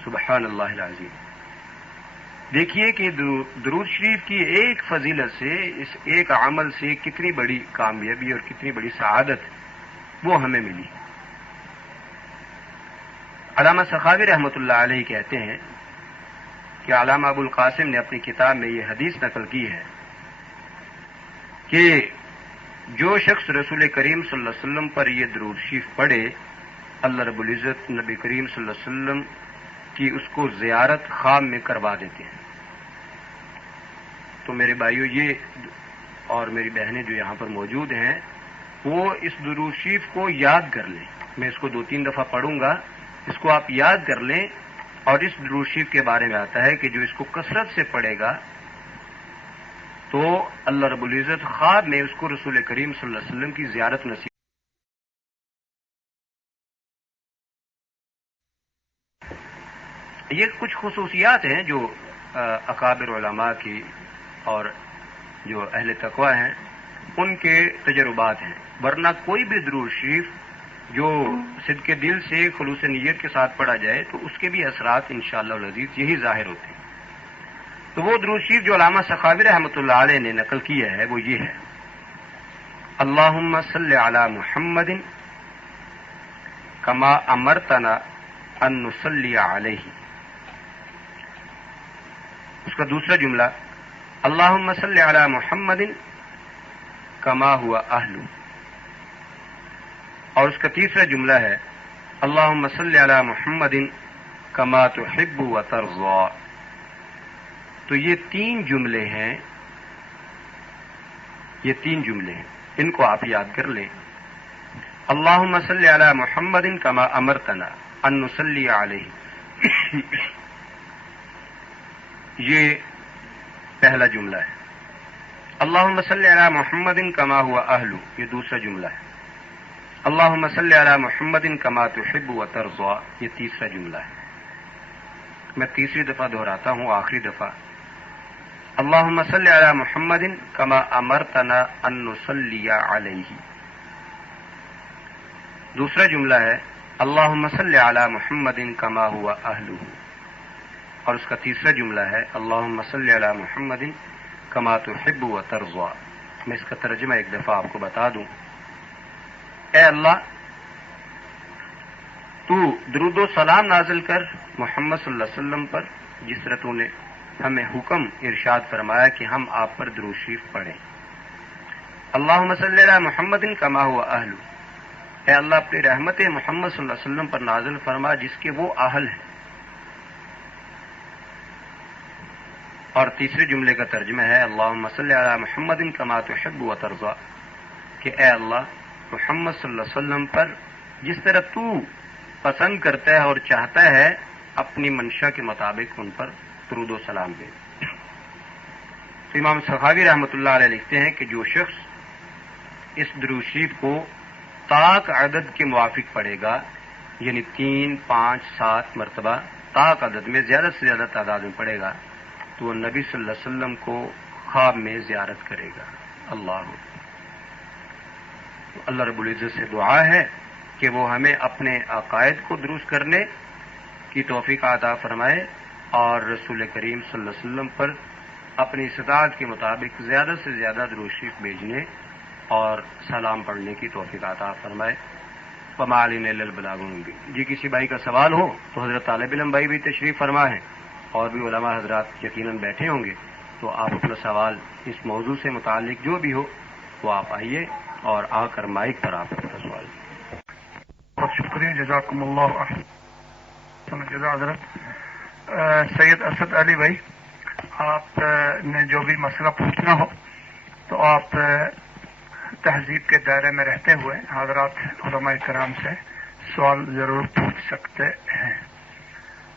سبحان اللہ العظیم۔ دیکھیے کہ درود شریف کی ایک فضیلت سے، اس ایک عمل سے کتنی بڑی کامیابی اور کتنی بڑی سعادت وہ ہمیں ملی۔ علامہ سخاوی رحمۃ اللہ علیہ کہتے ہیں کہ علامہ ابو القاسم نے اپنی کتاب میں یہ حدیث نقل کی ہے کہ جو شخص رسول کریم صلی اللہ علیہ وسلم پر یہ درود شریف پڑھے، اللہ رب العزت نبی کریم صلی اللہ علیہ وسلم کی اس کو زیارت خواب میں کروا دیتے ہیں۔ تو میرے بھائیو یہ اور میری بہنیں جو یہاں پر موجود ہیں وہ اس درود شریف کو یاد کر لیں۔ میں اس کو 2-3 دفعہ پڑھوں گا، اس کو آپ یاد کر لیں، اور اس درود شریف کے بارے میں آتا ہے کہ جو اس کو کثرت سے پڑھے گا تو اللہ رب العزت خواب میں اس کو رسول کریم صلی اللہ علیہ وسلم کی زیارت نصیب۔ یہ کچھ خصوصیات ہیں جو اکابر علماء کی اور جو اہل تقویٰ ہیں ان کے تجربات ہیں، ورنہ کوئی بھی درود شریف جو صدق دل سے خلوص نیت کے ساتھ پڑھا جائے تو اس کے بھی اثرات انشاءاللہ العزیز یہی ظاہر ہوتے ہیں۔ تو وہ درود شریف جو علامہ سخاوی رحمۃ اللہ علیہ نے نقل کیا ہے وہ یہ ہے: اللہم صلی علی محمد کما امرتنا ان نصلی علیہ۔ اس کا دوسرا جملہ اللہم صلی علی محمد کما ہوا اہلہ، اور اس کا تیسرا جملہ ہے اللہم صلی علی محمد کما تحب و ترضی۔ تو یہ 3 جملے ہیں، ان کو آپ یاد کر لیں۔ اللہم صلی علی محمد کما امرتنا ان نصلی علیہ، یہ پہلا جملہ ہے۔ اللہم صلی علی محمد کما ہوا اہلو، یہ دوسرا جملہ ہے. اللہم صلی علی محمد کما تحب و ترضی، یہ تیسرا جملہ ہے. میں تیسری دفعہ دہراتا ہوں، آخری دفعہ. اللہم صلی علی محمد کما امرتنا ان نصلی علیہ. دوسرا جملہ ہے اللہم صلی علی محمد کما ہوا اہلہ، اور اس کا تیسرا جملہ ہے اللہم صلی علی محمد کما تحب و ترضی. میں اس کا ترجمہ ایک دفعہ آپ کو بتا دوں. اے اللہ، تو درود و سلام نازل کر محمد صلی اللہ علیہ وسلم پر، جس طرح تو نے ہمیں حکم ارشاد فرمایا کہ ہم آپ پر درود شریف پڑھیں. اللہم صلی علی محمد کما ہوا اہلہ، اے اللہ اپنی رحمت محمد صلی اللہ علیہ وسلم پر نازل فرما جس کے وہ اہل ہیں. اور تیسرے جملے کا ترجمہ ہے اللہم صلی علی محمد کما تحب و ترضی، کہ اے اللہ محمد صلی اللہ علیہ وسلم پر جس طرح تو پسند کرتا ہے اور چاہتا ہے اپنی منشا کے مطابق ان پر درود و سلام دے. تو امام سخاوی رحمۃ اللہ علیہ لکھتے ہیں کہ جو شخص اس درود شریف کو طاق عدد کے موافق پڑھے گا، یعنی 3، 5، 7 مرتبہ طاق عدد میں زیادہ سے زیادہ تعداد میں پڑھے گا، تو وہ نبی صلی اللہ علیہ وسلم کو خواب میں زیارت کرے گا. اللہ رب العزت سے دعا ہے کہ وہ ہمیں اپنے عقائد کو درست کرنے کی توفیق عطا فرمائے اور رسول کریم صلی اللہ علیہ وسلم پر اپنی استطاعت کے مطابق زیادہ سے زیادہ درود شریف بھیجنے اور سلام پڑھنے کی توفیق عطا فرمائے. وما علینا الا البلاغ المبین. جی کسی بھائی کا سوال ہو تو حضرت طالب علم بھائی بھی تشریف فرما ہے اور بھی علماء حضرات یقیناً بیٹھے ہوں گے، تو آپ اپنا سوال اس موضوع سے متعلق جو بھی ہو وہ آپ آئیے اور آ کر مائک پر آپ اپنا سوال. بہت شکریہ، جزاکم اللہ احسن جزا. حضرت سید اسد علی بھائی، آپ نے جو بھی مسئلہ پوچھنا ہو تو آپ تہذیب کے دائرے میں رہتے ہوئے حضرات علماء کرام سے سوال ضرور پوچھ سکتے ہیں.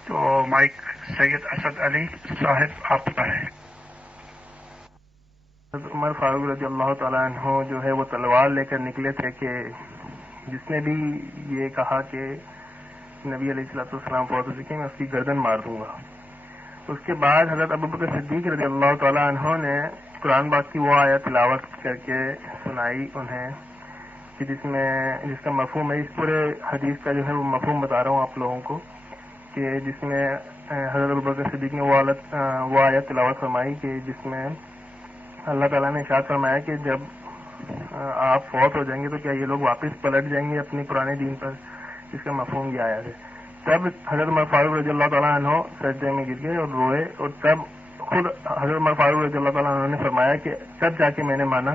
تو مائک سید اسد علی صاحب آپ پر ہے. عمر فاروق رضی اللہ تعالیٰ عنہ جو ہے وہ تلوار لے کر نکلے تھے کہ جس نے بھی یہ کہا کہ نبی علیہ الصلوۃ والسلام فوت ہو چکے میں اس کی گردن مار دوں گا. اس کے بعد حضرت ابوبکر صدیق رضی اللہ تعالیٰ عنہ نے قرآن پاک کی وہ آیت تلاوت کر کے سنائی انہیں کہ جس کا مفہوم ہے، اس پورے حدیث کا جو ہے وہ مفہوم بتا رہا ہوں آپ لوگوں کو، کہ جس میں حضرت ابوبکر صدیق نے وہ آیت تلاوت فرمائی کہ جس میں اللہ تعالیٰ نے ارشاد فرمایا کہ جب آپ فوت ہو جائیں گے تو کیا یہ لوگ واپس پلٹ جائیں گے اپنے پرانے دین پر، جس کا مفہوم یہ آیا ہے. تب حضرت عمر فاروق رضی اللہ تعالیٰ عنہ سجدے میں گر گئے اور روئے، اور تب خود حضرت عمر فاروق رضی اللہ تعالیٰ عنہ نے فرمایا کہ تب جا کے میں نے مانا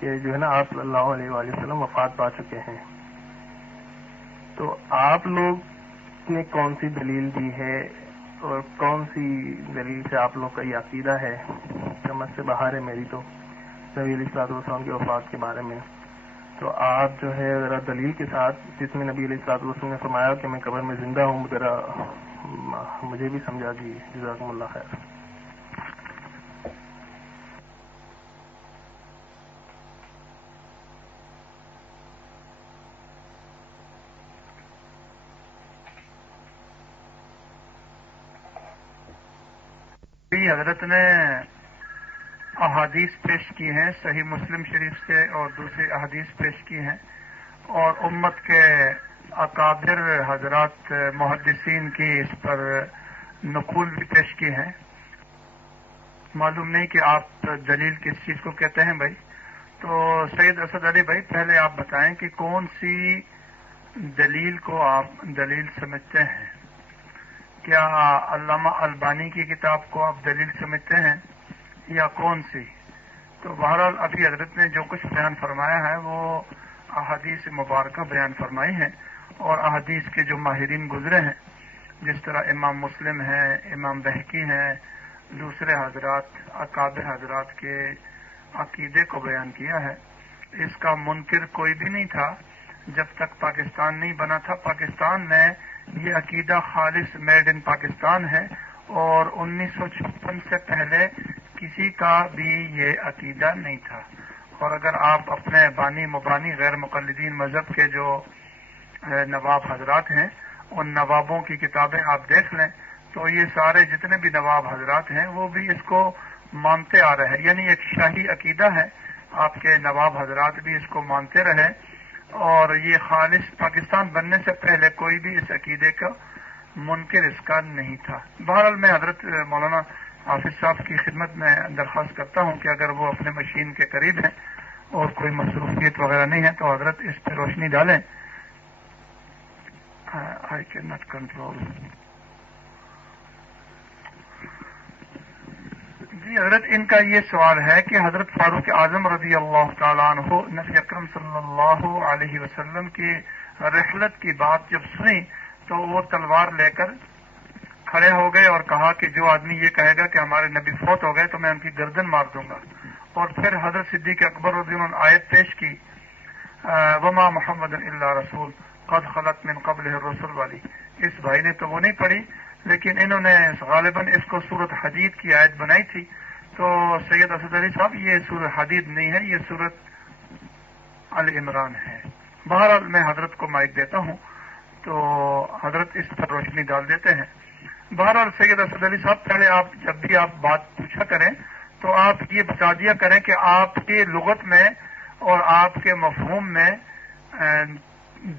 کہ جو ہے نا آپ صلی اللہ علیہ وآلہ وسلم وفات پا چکے ہیں. تو آپ لوگ نے کون سی دلیل دی ہے اور کون سی دلیل سے آپ لوگ کا یہ عقیدہ ہے؟ سمجھ سے باہر ہے میری تو نبی علیہ الصلوۃ والسلام کی وفات کے بارے میں. تو آپ جو ہے ذرا دلیل کے ساتھ جس میں نبی علیہ الصلوۃ والسلام نے فرمایا کہ میں قبر میں زندہ ہوں، ذرا مجھے بھی سمجھا دیجیے. جزاکم اللہ خیر. حضرت نے احادیث پیش کی ہیں صحیح مسلم شریف سے اور دوسری احادیث پیش کی ہیں اور امت کے اکابر حضرات محدثین کی اس پر نقول بھی پیش کی ہیں. معلوم نہیں کہ آپ دلیل کس چیز کو کہتے ہیں بھائی. تو سید اسد علی بھائی پہلے آپ بتائیں کہ کون سی دلیل کو آپ دلیل سمجھتے ہیں؟ کیا علامہ البانی کی کتاب کو آپ دلیل سمجھتے ہیں یا کون سی؟ تو بہرحال ابھی حضرت نے جو کچھ بیان فرمایا ہے وہ احادیث مبارکہ بیان فرمائی ہیں اور احادیث کے جو ماہرین گزرے ہیں جس طرح امام مسلم ہیں، امام بہقی ہیں، دوسرے حضرات اکابر حضرات کے عقیدے کو بیان کیا ہے. اس کا منکر کوئی بھی نہیں تھا جب تک پاکستان نہیں بنا تھا. پاکستان میں یہ عقیدہ خالص میڈ ان پاکستان ہے اور 1956 سے پہلے کسی کا بھی یہ عقیدہ نہیں تھا. اور اگر آپ اپنے بانی مبانی غیر مقلدین مذہب کے جو نواب حضرات ہیں ان نوابوں کی کتابیں آپ دیکھ لیں تو یہ سارے جتنے بھی نواب حضرات ہیں وہ بھی اس کو مانتے آ رہے ہیں. یعنی ایک شاہی عقیدہ ہے. آپ کے نواب حضرات بھی اس کو مانتے رہے اور یہ خالص پاکستان بننے سے پہلے کوئی بھی اس عقیدے کا منکر اس کا نہیں تھا. بہرحال میں حضرت مولانا حافظ صاحب کی خدمت میں درخواست کرتا ہوں کہ اگر وہ اپنے مشین کے قریب ہیں اور کوئی مصروفیت وغیرہ نہیں ہے تو حضرت اس پہ روشنی ڈالیں. I cannot control. جی حضرت ان کا یہ سوال ہے کہ حضرت فاروق اعظم رضی اللہ تعالیٰ عنہ نبی اکرم صلی اللہ علیہ وسلم کی رحلت کی بات جب سنی تو وہ تلوار لے کر کھڑے ہو گئے اور کہا کہ جو آدمی یہ کہے گا کہ ہمارے نبی فوت ہو گئے تو میں ان کی گردن مار دوں گا. اور پھر حضرت صدیق اکبر رضی اللہ عنہ آیت پیش کی وما محمد الا رسول قد خلت من قبلہ الرسل والی. اس بھائی نے تو وہ نہیں پڑھی لیکن انہوں نے غالباً اس کو سورت حدید کی آیت بنائی تھی. تو سید اسد علی صاحب یہ سورت حدید نہیں ہے, یہ سورت ال عمران ہے. بہرحال میں حضرت کو مائک دیتا ہوں تو حضرت اس پر روشنی ڈال دیتے ہیں. بہرحال سید اسد علی صاحب پہلے آپ جب بھی آپ بات پوچھا کریں تو آپ یہ بتا دیا کریں کہ آپ کی لغت میں اور آپ کے مفہوم میں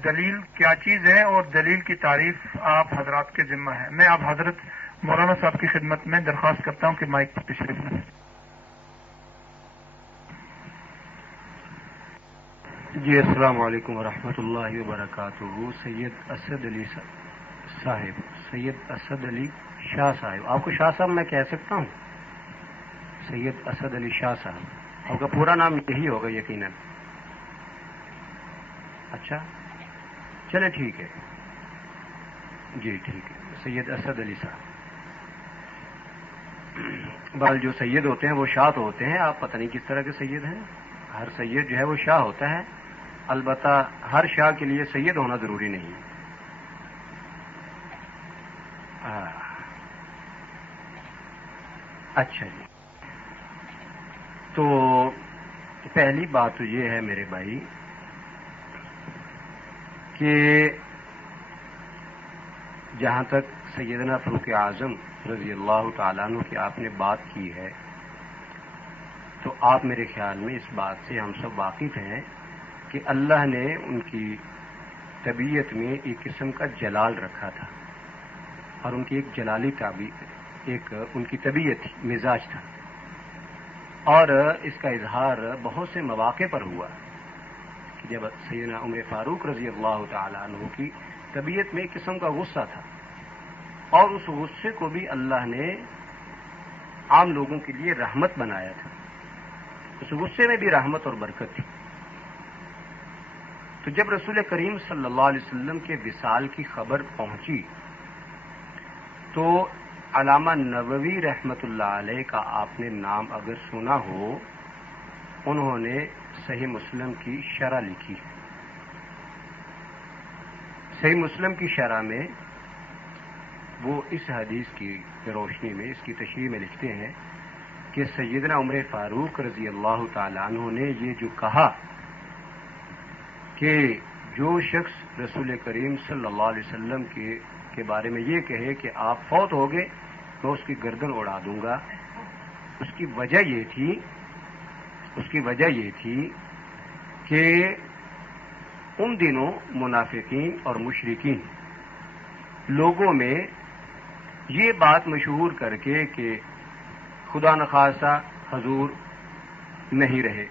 دلیل کیا چیز ہے اور دلیل کی تعریف آپ حضرات کے ذمہ ہے. میں اب حضرت مولانا صاحب کی خدمت میں درخواست کرتا ہوں کہ مائک پر تشریف لیں. جی السلام علیکم ورحمۃ اللہ وبرکاتہ. سید اسد علی صاحب, سید اسد علی شاہ صاحب, آپ کو شاہ صاحب میں کہہ سکتا ہوں؟ سید اسد علی شاہ صاحب, آپ کا پورا نام یہی ہوگا یقیناً. اچھا چلے ٹھیک ہے, جی ٹھیک ہے. سید اسد علی صاحب, بال جو سید ہوتے ہیں وہ شاہ تو ہوتے ہیں, آپ پتہ نہیں کس طرح کے سید ہیں. ہر سید جو ہے وہ شاہ ہوتا ہے, البتہ ہر شاہ کے لیے سید ہونا ضروری نہیں. اچھا جی, تو پہلی بات تو یہ ہے میرے بھائی کہ جہاں تک سیدنا فاروق اعظم رضی اللہ تعالیٰ عنہ کی آپ نے بات کی ہے تو آپ میرے خیال میں اس بات سے ہم سب واقف ہیں کہ اللہ نے ان کی طبیعت میں ایک قسم کا جلال رکھا تھا اور ان کی ایک جلالی ایک ان کی طبیعت مزاج تھا, اور اس کا اظہار بہت سے مواقع پر ہوا کہ جب سیدنا عمر فاروق رضی اللہ تعالیٰ عنہ کی طبیعت میں ایک قسم کا غصہ تھا اور اس غصے کو بھی اللہ نے عام لوگوں کے لیے رحمت بنایا تھا. اس غصے میں بھی رحمت اور برکت تھی. تو جب رسول کریم صلی اللہ علیہ وسلم کے وصال کی خبر پہنچی تو علامہ نووی رحمت اللہ علیہ کا آپ نے نام اگر سنا ہو, انہوں نے صحیح مسلم کی شرح لکھی. صحیح مسلم کی شرح میں وہ اس حدیث کی روشنی میں اس کی تشریح میں لکھتے ہیں کہ سیدنا عمر فاروق رضی اللہ تعالیٰ عنہ نے یہ جو کہا کہ جو شخص رسول کریم صلی اللہ علیہ وسلم کے بارے میں یہ کہے کہ آپ فوت ہو گئے تو اس کی گردن اڑا دوں گا, اس کی وجہ یہ تھی کہ ان دنوں منافقین اور مشرکین لوگوں میں یہ بات مشہور کر کے کہ خدا نخواستہ حضور نہیں رہے,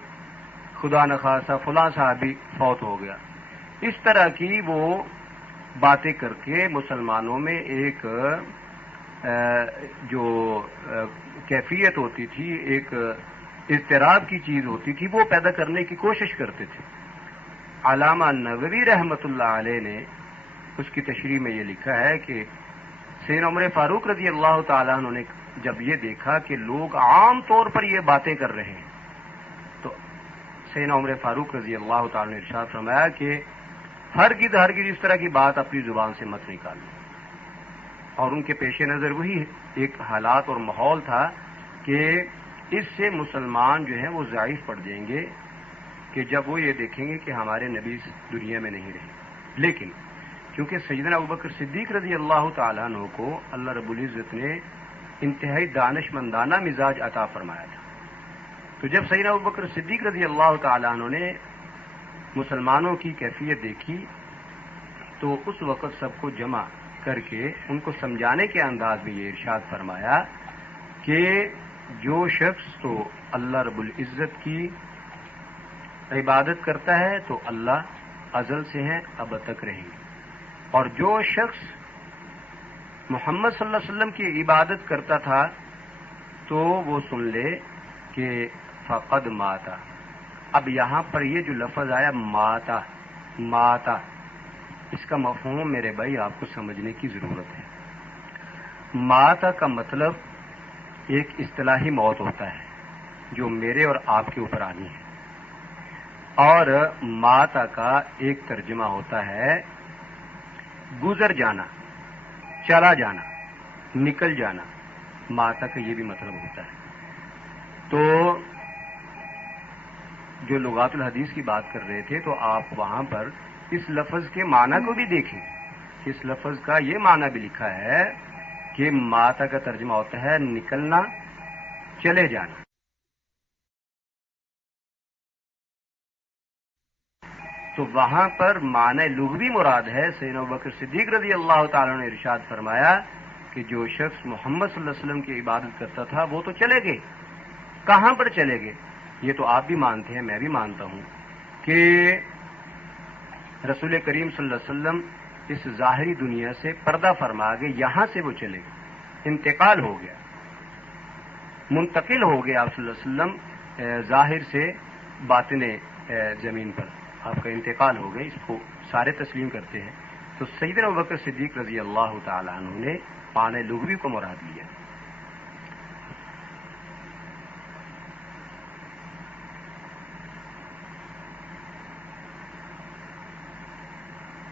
خدا نخواستہ فلاں صحابی فوت ہو گیا, اس طرح کی وہ باتیں کر کے مسلمانوں میں ایک جو کیفیت ہوتی تھی, ایک اضطراب کی چیز ہوتی تھی, وہ پیدا کرنے کی کوشش کرتے تھے. علامہ نووی رحمت اللہ علیہ نے اس کی تشریح میں یہ لکھا ہے کہ سیدنا عمر فاروق رضی اللہ تعالیٰ عنہ نے جب یہ دیکھا کہ لوگ عام طور پر یہ باتیں کر رہے ہیں تو سیدنا عمر فاروق رضی اللہ تعالیٰ نے ارشاد فرمایا کہ ہرگز اس طرح کی بات اپنی زبان سے مت نکالو. اور ان کے پیش نظر وہی ایک حالات اور ماحول تھا کہ اس سے مسلمان جو ہیں وہ ضعیف پڑ جائیں گے کہ جب وہ یہ دیکھیں گے کہ ہمارے نبی اس دنیا میں نہیں رہے۔ لیکن کیونکہ سیدنا ابوبکر صدیق رضی اللہ تعالیٰ عنہ کو اللہ رب العزت نے انتہائی دانش مندانہ مزاج عطا فرمایا تھا، تو جب سیدنا ابوبکر صدیق رضی اللہ تعالیٰ عنہ نے مسلمانوں کی کیفیت دیکھی تو اس وقت سب کو جمع کر کے ان کو سمجھانے کے انداز میں یہ ارشاد فرمایا کہ جو شخص تو اللہ رب العزت کی عبادت کرتا ہے تو اللہ ازل سے ہیں اب تک رہیں گے، اور جو شخص محمد صلی اللہ علیہ وسلم کی عبادت کرتا تھا تو وہ سن لے کہ فقد ماتا۔ اب یہاں پر یہ جو لفظ آیا ماتا ماتا، اس کا مفہوم میرے بھائی آپ کو سمجھنے کی ضرورت ہے۔ ماتا کا مطلب ایک اصطلاحی موت ہوتا ہے جو میرے اور آپ کے اوپر آنی ہے، اور ماتا کا ایک ترجمہ ہوتا ہے گزر جانا، چلا جانا، نکل جانا۔ ماتا کا یہ بھی مطلب ہوتا ہے۔ تو جو لغات الحدیث کی بات کر رہے تھے تو آپ وہاں پر اس لفظ کے معنی کو بھی دیکھیں، اس لفظ کا یہ معنی بھی لکھا ہے کہ ماتا کا ترجمہ ہوتا ہے نکلنا، چلے جانا۔ تو وہاں پر معنی لغوی مراد ہے۔ سیدنا ابوبکر صدیق رضی اللہ تعالیٰ نے ارشاد فرمایا کہ جو شخص محمد صلی اللہ علیہ وسلم کی عبادت کرتا تھا وہ تو چلے گئے۔ کہاں پر چلے گئے؟ یہ تو آپ بھی مانتے ہیں، میں بھی مانتا ہوں کہ رسول کریم صلی اللہ علیہ وسلم اس ظاہری دنیا سے پردہ فرما گئے، یہاں سے وہ چلے گئے، انتقال ہو گیا، منتقل ہو گئے آپ صلی اللہ علیہ وسلم ظاہر سے باطن زمین پر، آپ کا انتقال ہو گیا۔ اس کو سارے تسلیم کرتے ہیں۔ تو سیدنا ابوبکر صدیق رضی اللہ تعالی عنہ نے معنی لغوی کو مراد لیا۔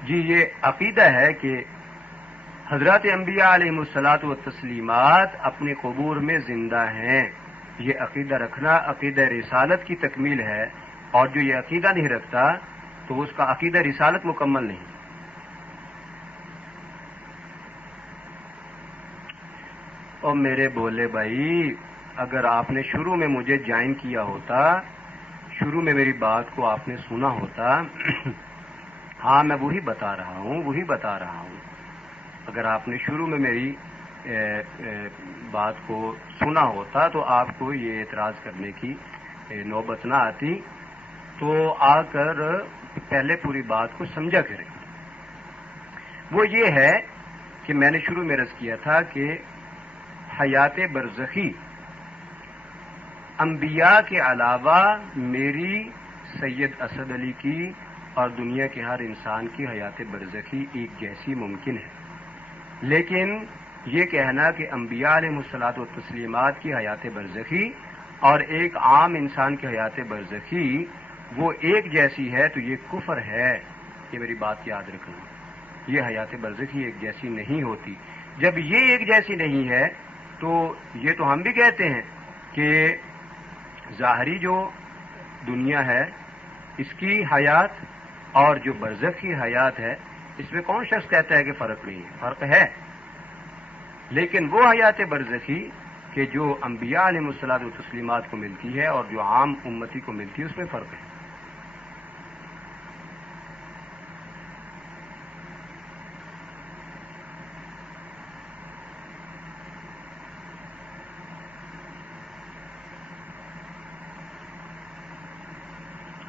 جی یہ عقیدہ ہے کہ حضرات انبیاء علیہم الصلاۃ والتسلیمات اپنے قبور میں زندہ ہیں، یہ عقیدہ رکھنا عقیدہ رسالت کی تکمیل ہے، اور جو یہ عقیدہ نہیں رکھتا تو اس کا عقیدہ رسالت مکمل نہیں۔ اور میرے بولے بھائی، اگر آپ نے شروع میں مجھے جوائن کیا ہوتا، شروع میں میری بات کو آپ نے سنا ہوتا، ہاں میں وہی بتا رہا ہوں، اگر آپ نے شروع میں میری بات کو سنا ہوتا تو آپ کو یہ اعتراض کرنے کی نوبت نہ آتی، تو آ کر پہلے پوری بات کو سمجھا کریں۔ وہ یہ ہے کہ میں نے شروع میں عرض کیا تھا کہ حیات برزخی انبیاء کے علاوہ میری سید اسد علی کی اور دنیا کے ہر انسان کی حیات برزخی ایک جیسی ممکن ہے، لیکن یہ کہنا کہ انبیاء علیہ الصلاۃ والتسلیمات کی حیات برزخی اور ایک عام انسان کی حیات برزخی وہ ایک جیسی ہے تو یہ کفر ہے۔ یہ میری بات یاد رکھنا، یہ حیات برزخی ایک جیسی نہیں ہوتی۔ جب یہ ایک جیسی نہیں ہے تو یہ تو ہم بھی کہتے ہیں کہ ظاہری جو دنیا ہے اس کی حیات اور جو برزخ کی حیات ہے اس میں کون شخص کہتا ہے کہ فرق نہیں ہے؟ فرق ہے، لیکن وہ حیات برزخی کہ جو انبیاء علیہ الصلاۃ والتسلیمات کو ملتی ہے اور جو عام امتی کو ملتی ہے اس میں فرق ہے۔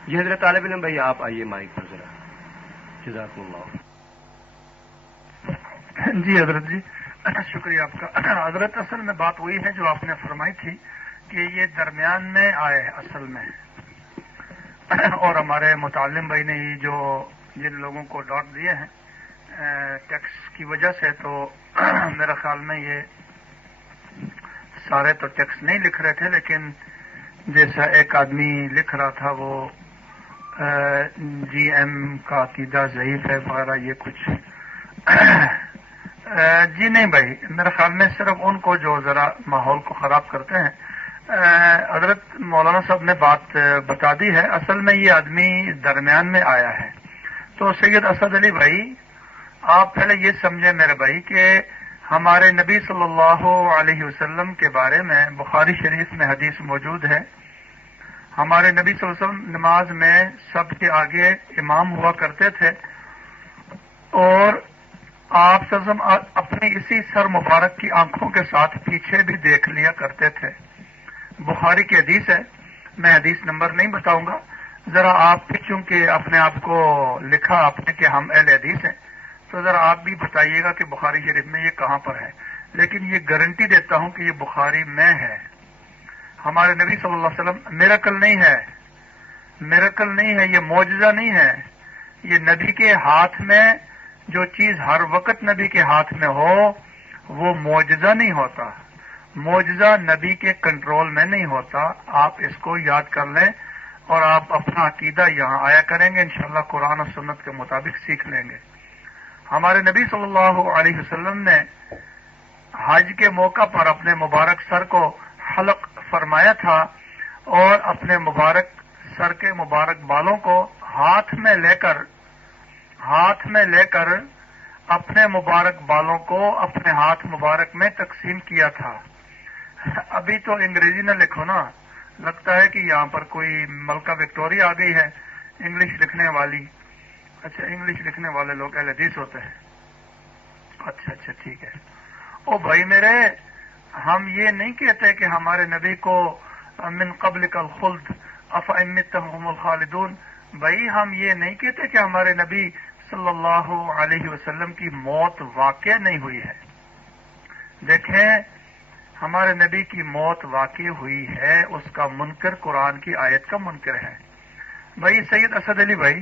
جی حضرت طالب علم بھائی آپ آئیے مائک پر ذرا، جزاکم اللہ۔ جی حضرت جی شکریہ آپ کا۔ حضرت اصل میں بات وہی ہے جو آپ نے فرمائی تھی کہ یہ درمیان میں آئے اصل میں، اور ہمارے متعلم بھائی نے یہ جو جن لوگوں کو ڈاٹ دیے ہیں ٹیکس کی وجہ سے، تو میرا خیال میں یہ سارے تو ٹیکس نہیں لکھ رہے تھے، لیکن جیسا ایک آدمی لکھ رہا تھا وہ جی ایم کا عقیدہ ضعیف ہے وغیرہ یہ کچھ جی نہیں بھائی، میرے خیال میں صرف ان کو جو ذرا ماحول کو خراب کرتے ہیں حضرت مولانا صاحب نے بات بتا دی ہے. اصل میں یہ آدمی درمیان میں آیا ہے. تو سید اسد علی بھائی آپ پہلے یہ سمجھیں میرے بھائی کہ ہمارے نبی صلی اللہ علیہ وسلم کے بارے میں بخاری شریف میں حدیث موجود ہے. ہمارے نبی صلی اللہ علیہ وسلم نماز میں سب کے آگے امام ہوا کرتے تھے اور آپ صلی اللہ علیہ وسلم اپنی اسی سر مبارک کی آنکھوں کے ساتھ پیچھے بھی دیکھ لیا کرتے تھے. بخاری کی حدیث ہے. میں حدیث نمبر نہیں بتاؤں گا. ذرا آپ بھی چونکہ اپنے آپ کو لکھا آپ نے کہ ہم اہل حدیث ہیں تو ذرا آپ بھی بتائیے گا کہ بخاری شریف میں یہ کہاں پر ہے. لیکن یہ گارنٹی دیتا ہوں کہ یہ بخاری میں ہے. ہمارے نبی صلی اللہ علیہ وسلم میریکل نہیں ہے, میریکل نہیں ہے, یہ معجزہ نہیں ہے. یہ نبی کے ہاتھ میں جو چیز ہر وقت نبی کے ہاتھ میں ہو وہ معجزہ نہیں ہوتا. معجزہ نبی کے کنٹرول میں نہیں ہوتا. آپ اس کو یاد کر لیں اور آپ اپنا عقیدہ یہاں آیا کریں گے, انشاءاللہ قرآن و سنت کے مطابق سیکھ لیں گے. ہمارے نبی صلی اللہ علیہ وسلم نے حج کے موقع پر اپنے مبارک سر کو حلق فرمایا تھا اور اپنے مبارک سر کے مبارک بالوں کو ہاتھ میں لے کر اپنے مبارک بالوں کو اپنے ہاتھ مبارک میں تقسیم کیا تھا. ابھی تو انگریزی نہ لکھو نا, لگتا ہے کہ یہاں پر کوئی ملکہ وکٹوریا آ گئی ہے انگلش لکھنے والی. اچھا انگلش لکھنے والے لوگ اہل حدیث ہوتے ہیں. اچھا ٹھیک ہے. او بھائی میرے, ہم یہ نہیں کہتے کہ ہمارے نبی کو من قبل الخلد افإن مت فهم الخالدون. بھائی ہم یہ نہیں کہتے کہ ہمارے نبی صلی اللہ علیہ وسلم کی موت واقع نہیں ہوئی ہے. دیکھیں ہمارے نبی کی موت واقع ہوئی ہے, اس کا منکر قرآن کی آیت کا منکر ہے. بھائی سید اسد علی بھائی,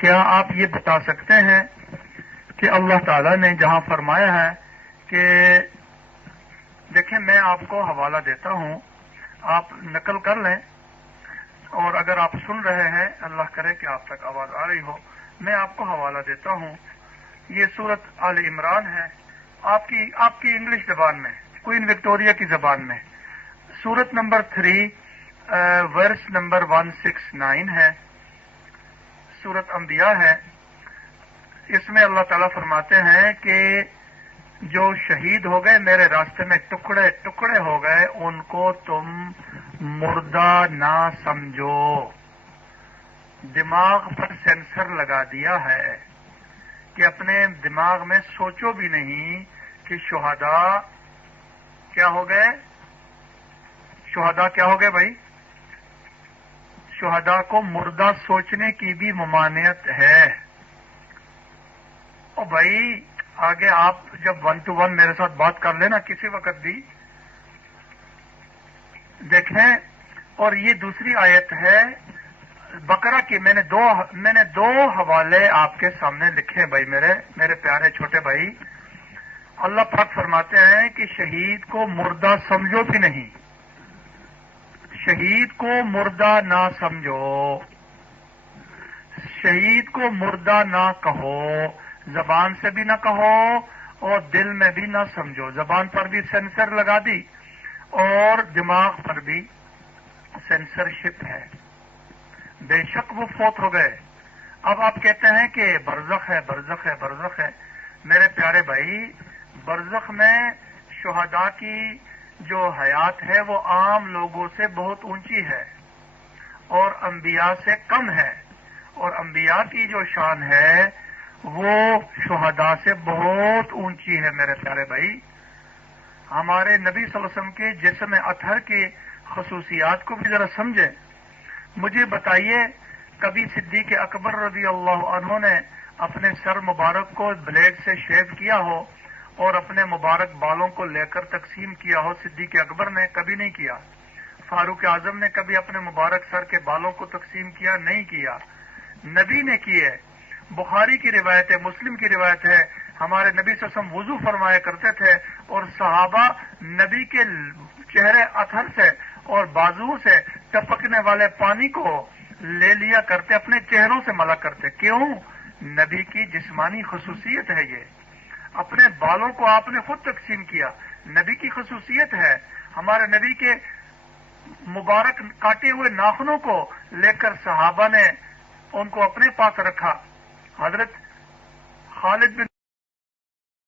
کیا آپ یہ بتا سکتے ہیں کہ اللہ تعالیٰ نے جہاں فرمایا ہے کہ دیکھیں میں آپ کو حوالہ دیتا ہوں, آپ نقل کر لیں اور اگر آپ سن رہے ہیں اللہ کرے کہ آپ تک آواز آ رہی ہو, میں آپ کو حوالہ دیتا ہوں. یہ سورت آل عمران ہے آپ کی انگلش زبان میں, کوئین وکٹوریا کی زبان میں. سورت نمبر 3 ورس نمبر 169 ہے. سورت انبیاء ہے. اس میں اللہ تعالیٰ فرماتے ہیں کہ جو شہید ہو گئے میرے راستے میں ٹکڑے ٹکڑے ہو گئے ان کو تم مردہ نہ سمجھو. دماغ پر سینسر لگا دیا ہے کہ اپنے دماغ میں سوچو بھی نہیں کہ شہداء کیا ہو گئے. شہداء کیا ہو گئے بھائی؟ شہداء کو مردہ سوچنے کی بھی ممانعت ہے. اور بھائی آگے آپ جب 1 to 1 میرے ساتھ بات کر لینا کسی وقت بھی دیکھیں. اور یہ دوسری آیت ہے بقرہ کی. میں نے دو حوالے آپ کے سامنے لکھے بھائی میرے پیارے چھوٹے بھائی. اللہ پاک فرماتے ہیں کہ شہید کو مردہ سمجھو بھی نہیں, شہید کو مردہ نہ سمجھو, شہید کو مردہ نہ کہو, زبان سے بھی نہ کہو اور دل میں بھی نہ سمجھو. زبان پر بھی سینسر لگا دی اور دماغ پر بھی سینسرشپ ہے. بے شک وہ فوت ہو گئے. اب آپ کہتے ہیں کہ برزخ ہے برزخ ہے برزخ ہے. میرے پیارے بھائی برزخ میں شہداء کی جو حیات ہے وہ عام لوگوں سے بہت اونچی ہے اور انبیاء سے کم ہے, اور انبیاء کی جو شان ہے وہ شہداء سے بہت اونچی ہے. میرے پیارے بھائی ہمارے نبی صلی اللہ علیہ وسلم کے جسم اطہر کی خصوصیات کو بھی ذرا سمجھیں. مجھے بتائیے کبھی صدیق اکبر رضی اللہ عنہ نے اپنے سر مبارک کو بلیڈ سے شیو کیا ہو اور اپنے مبارک بالوں کو لے کر تقسیم کیا ہو؟ صدیق اکبر نے کبھی نہیں کیا. فاروق اعظم نے کبھی اپنے مبارک سر کے بالوں کو تقسیم کیا نہیں کیا. نبی نے کیے. بخاری کی روایت ہے, مسلم کی روایت ہے, ہمارے نبی صلی اللہ علیہ وسلم وضو فرمایا کرتے تھے اور صحابہ نبی کے چہرے اطہر سے اور بازو سے ٹپکنے والے پانی کو لے لیا کرتے, اپنے چہروں سے ملا کرتے. کیوں؟ نبی کی جسمانی خصوصیت ہے یہ. اپنے بالوں کو آپ نے خود تقسیم کیا, نبی کی خصوصیت ہے. ہمارے نبی کے مبارک کاٹے ہوئے ناخنوں کو لے کر صحابہ نے ان کو اپنے پاس رکھا. حضرت خالد بن